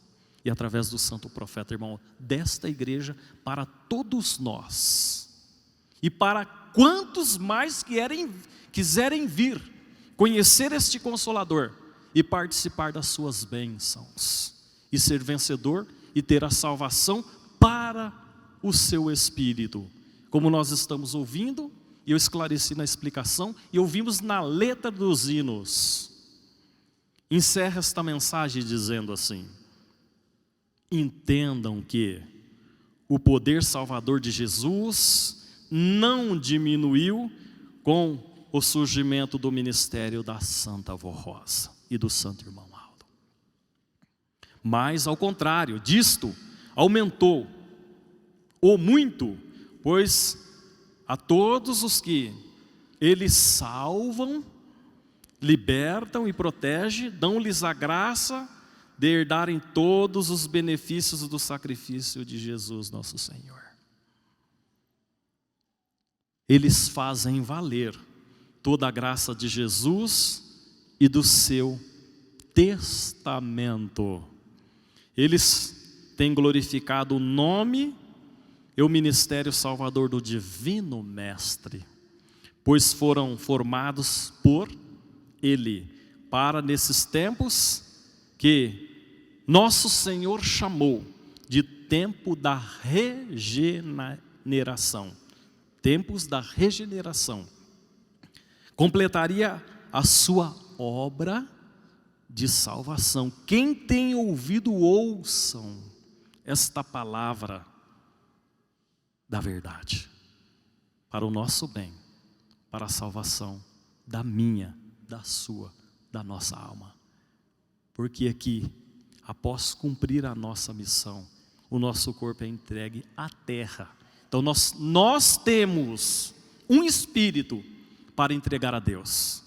e através do Santo Profeta, irmão, desta igreja para todos nós. E para quantos mais quiserem vir conhecer este Consolador e participar das suas bênçãos, e ser vencedor e ter a salvação para o seu espírito. Como nós estamos ouvindo, e eu esclareci na explicação, e ouvimos na letra dos hinos. Encerra esta mensagem dizendo assim: entendam que o poder salvador de Jesus não diminuiu com o surgimento do ministério da Santa Vó Rosa e do Santo Irmão Aldo. Mas, ao contrário disto, aumentou ou muito, pois a todos os que eles salvam, libertam e protegem, dão-lhes a graça de herdarem todos os benefícios do sacrifício de Jesus nosso Senhor. Eles fazem valer toda a graça de Jesus e do seu testamento. Eles têm glorificado o nome e o ministério salvador do Divino Mestre, pois foram formados por Ele, para nesses tempos que nosso Senhor chamou de tempo da regeneração. Tempos da regeneração. Completaria a sua obra de salvação. Quem tem ouvido, ouçam esta palavra da verdade, para o nosso bem, para a salvação da minha, da sua, da nossa alma. Porque aqui, após cumprir a nossa missão, o nosso corpo é entregue à terra. Então nós temos um espírito para entregar a Deus.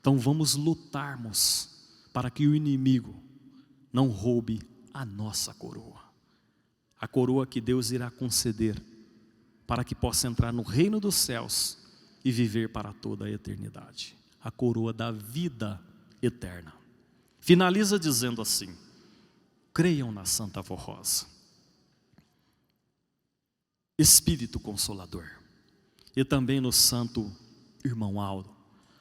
Então vamos lutarmos para que o inimigo não roube a nossa coroa. A coroa que Deus irá conceder para que possa entrar no reino dos céus e viver para toda a eternidade. A coroa da vida eterna. Finaliza dizendo assim: creiam na Santa Vó Rosa, Espírito Consolador, e também no Santo Irmão Aldo,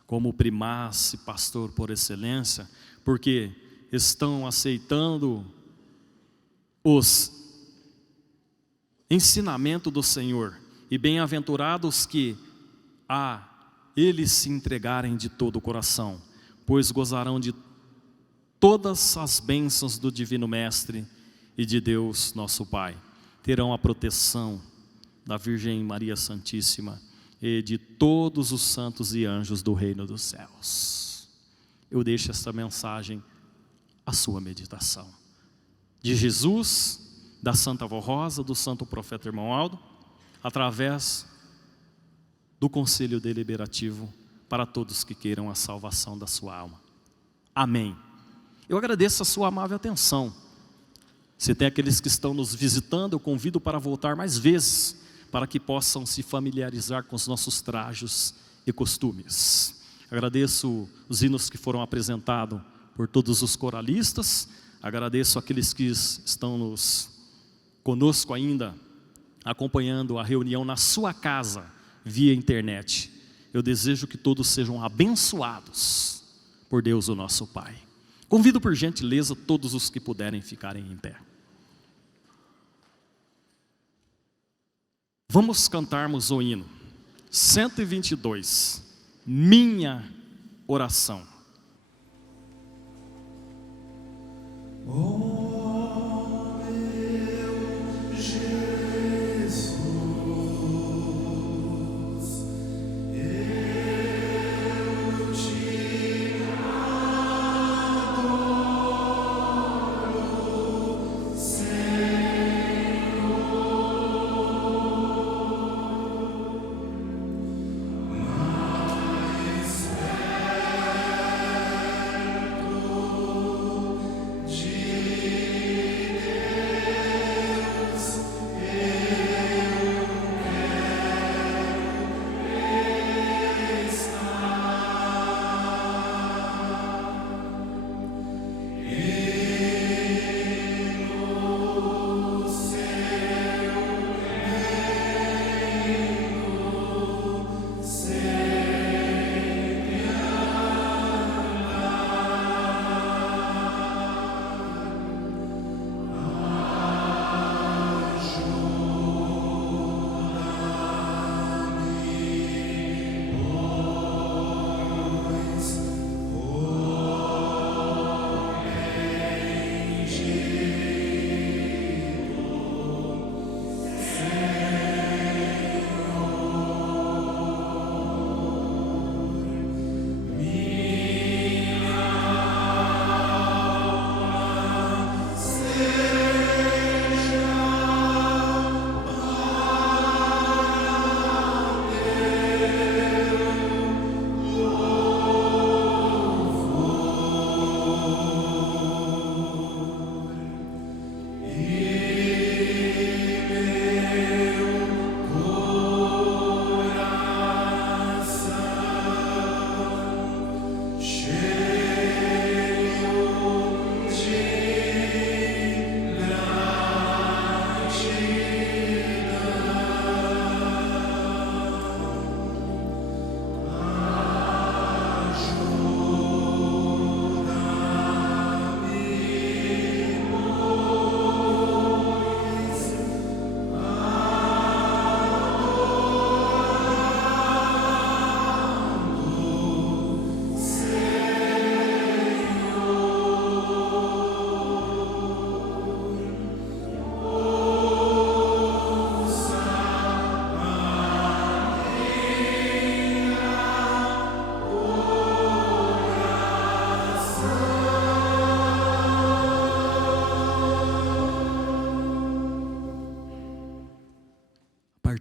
como primaz e pastor por excelência, porque estão aceitando os ensinamentos do Senhor, e bem-aventurados que a eles se entregarem de todo o coração, pois gozarão de todas as bênçãos do Divino Mestre e de Deus nosso Pai. Terão a proteção da Virgem Maria Santíssima e de todos os santos e anjos do reino dos céus. Eu deixo esta mensagem à sua meditação. De Jesus, da Santa Vó Rosa, do Santo Profeta Irmão Aldo, através do Conselho Deliberativo para todos que queiram a salvação da sua alma. Amém. Eu agradeço a sua amável atenção. Se tem aqueles que estão nos visitando, eu convido para voltar mais vezes, para que possam se familiarizar com os nossos trajes e costumes. Agradeço os hinos que foram apresentados por todos os coralistas. Agradeço aqueles que estão conosco ainda, acompanhando a reunião na sua casa, via internet. Eu desejo que todos sejam abençoados por Deus o nosso Pai. Convido por gentileza todos os que puderem ficarem em pé. Vamos cantarmos o hino 122, Minha Oração. Jesus.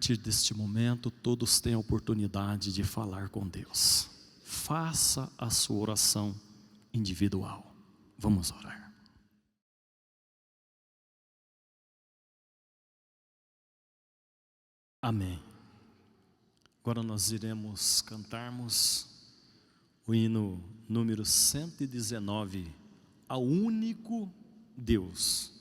partir deste momento, todos têm a oportunidade de falar com Deus. Faça a sua oração individual. Vamos orar. Amém. Agora nós iremos cantarmos o hino número 119, ao único Deus.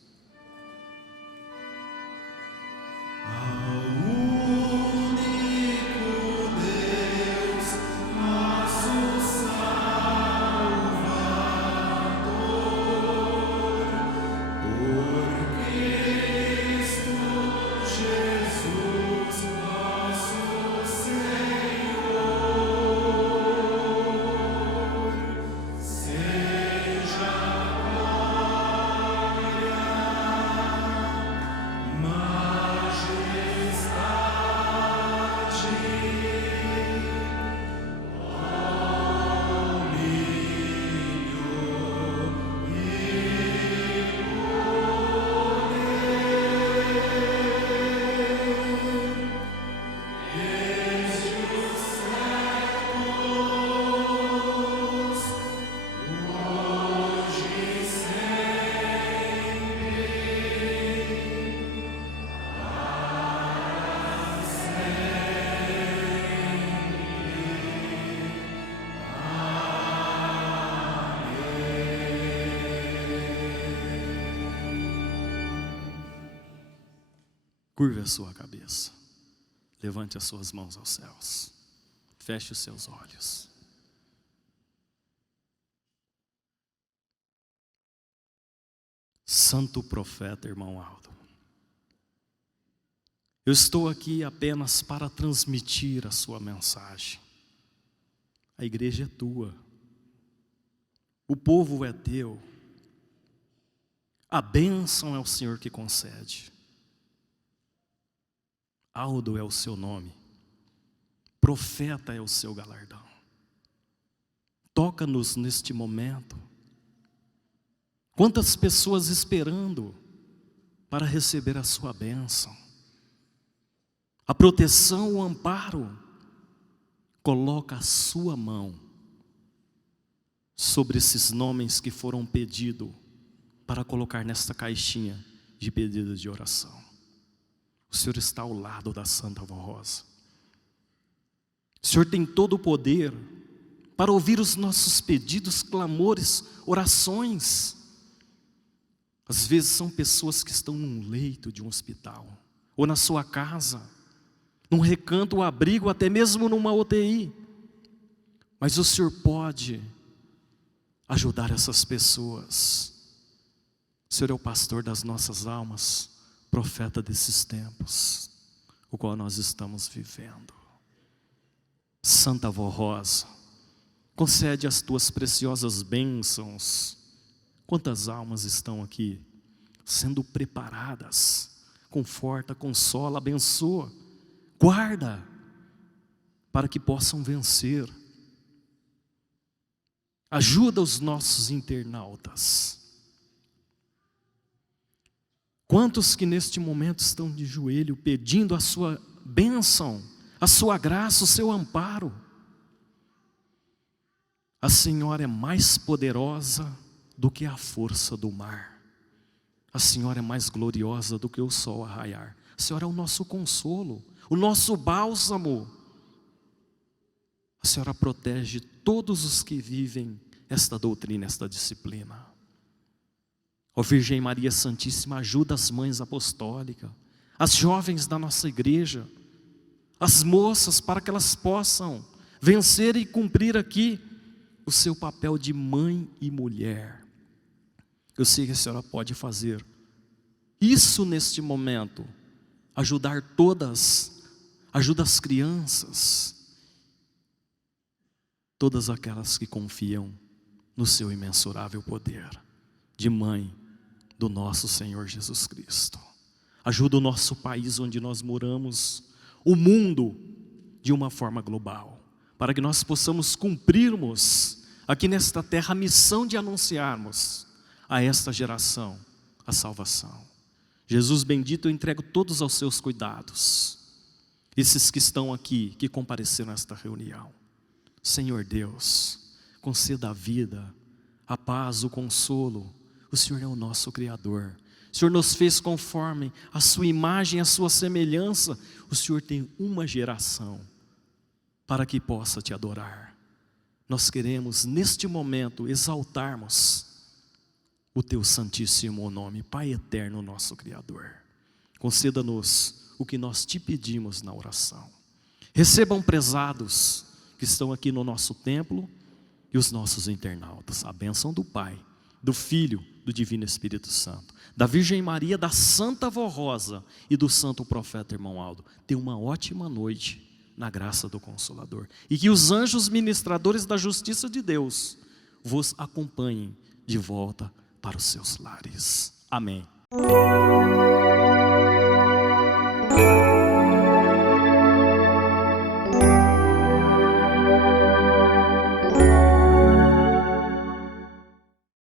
Curve a sua cabeça, levante as suas mãos aos céus, feche os seus olhos. Santo profeta, irmão Aldo, eu estou aqui apenas para transmitir a sua mensagem. A igreja é tua, o povo é teu, a bênção é o Senhor que concede. Aldo é o seu nome, profeta é o seu galardão. Toca-nos neste momento. Quantas pessoas esperando para receber a sua bênção, a proteção, o amparo. Coloca a sua mão sobre esses nomes que foram pedidos para colocar nesta caixinha de pedido de oração. O Senhor está ao lado da Santa Avó Rosa. O Senhor tem todo o poder para ouvir os nossos pedidos, clamores, orações. Às vezes são pessoas que estão num leito de um hospital, ou na sua casa, num recanto, abrigo, até mesmo numa UTI. Mas o Senhor pode ajudar essas pessoas. O Senhor é o pastor das nossas almas, profeta desses tempos, o qual nós estamos vivendo. Santa Avó Rosa, concede as tuas preciosas bênçãos. Quantas almas estão aqui sendo preparadas? Conforta, consola, abençoa, guarda, para que possam vencer. Ajuda os nossos internautas. Quantos que neste momento estão de joelho pedindo a sua bênção, a sua graça, o seu amparo. A Senhora é mais poderosa do que a força do mar. A Senhora é mais gloriosa do que o sol a raiar. A Senhora é o nosso consolo, o nosso bálsamo. A Senhora protege todos os que vivem esta doutrina, esta disciplina. Ó Virgem Maria Santíssima, ajuda as mães apostólicas, as jovens da nossa igreja, as moças, para que elas possam vencer e cumprir aqui o seu papel de mãe e mulher. Eu sei que a Senhora pode fazer isso neste momento, ajudar todas, ajuda as crianças, todas aquelas que confiam no seu imensurável poder de mãe do nosso Senhor Jesus Cristo. Ajuda o nosso país onde nós moramos, o mundo de uma forma global, para que nós possamos cumprirmos aqui nesta terra a missão de anunciarmos a esta geração a salvação. Jesus bendito, eu entrego todos aos seus cuidados. esses que estão aqui, que compareceram nesta reunião. Senhor Deus, conceda a vida, a paz, o consolo. O Senhor é o nosso Criador. O Senhor nos fez conforme a sua imagem, a sua semelhança. O Senhor tem uma geração para que possa te adorar. Nós queremos neste momento exaltarmos o teu santíssimo nome, Pai eterno, nosso Criador. Conceda-nos o que nós te pedimos na oração. Recebam, prezados que estão aqui no nosso templo e os nossos internautas, a bênção do Pai, do Filho, do Divino Espírito Santo, da Virgem Maria, da Santa Vó Rosa e do Santo Profeta Irmão Aldo. Tenha uma ótima noite na graça do Consolador, e que os anjos ministradores da justiça de Deus vos acompanhem de volta para os seus lares. Amém.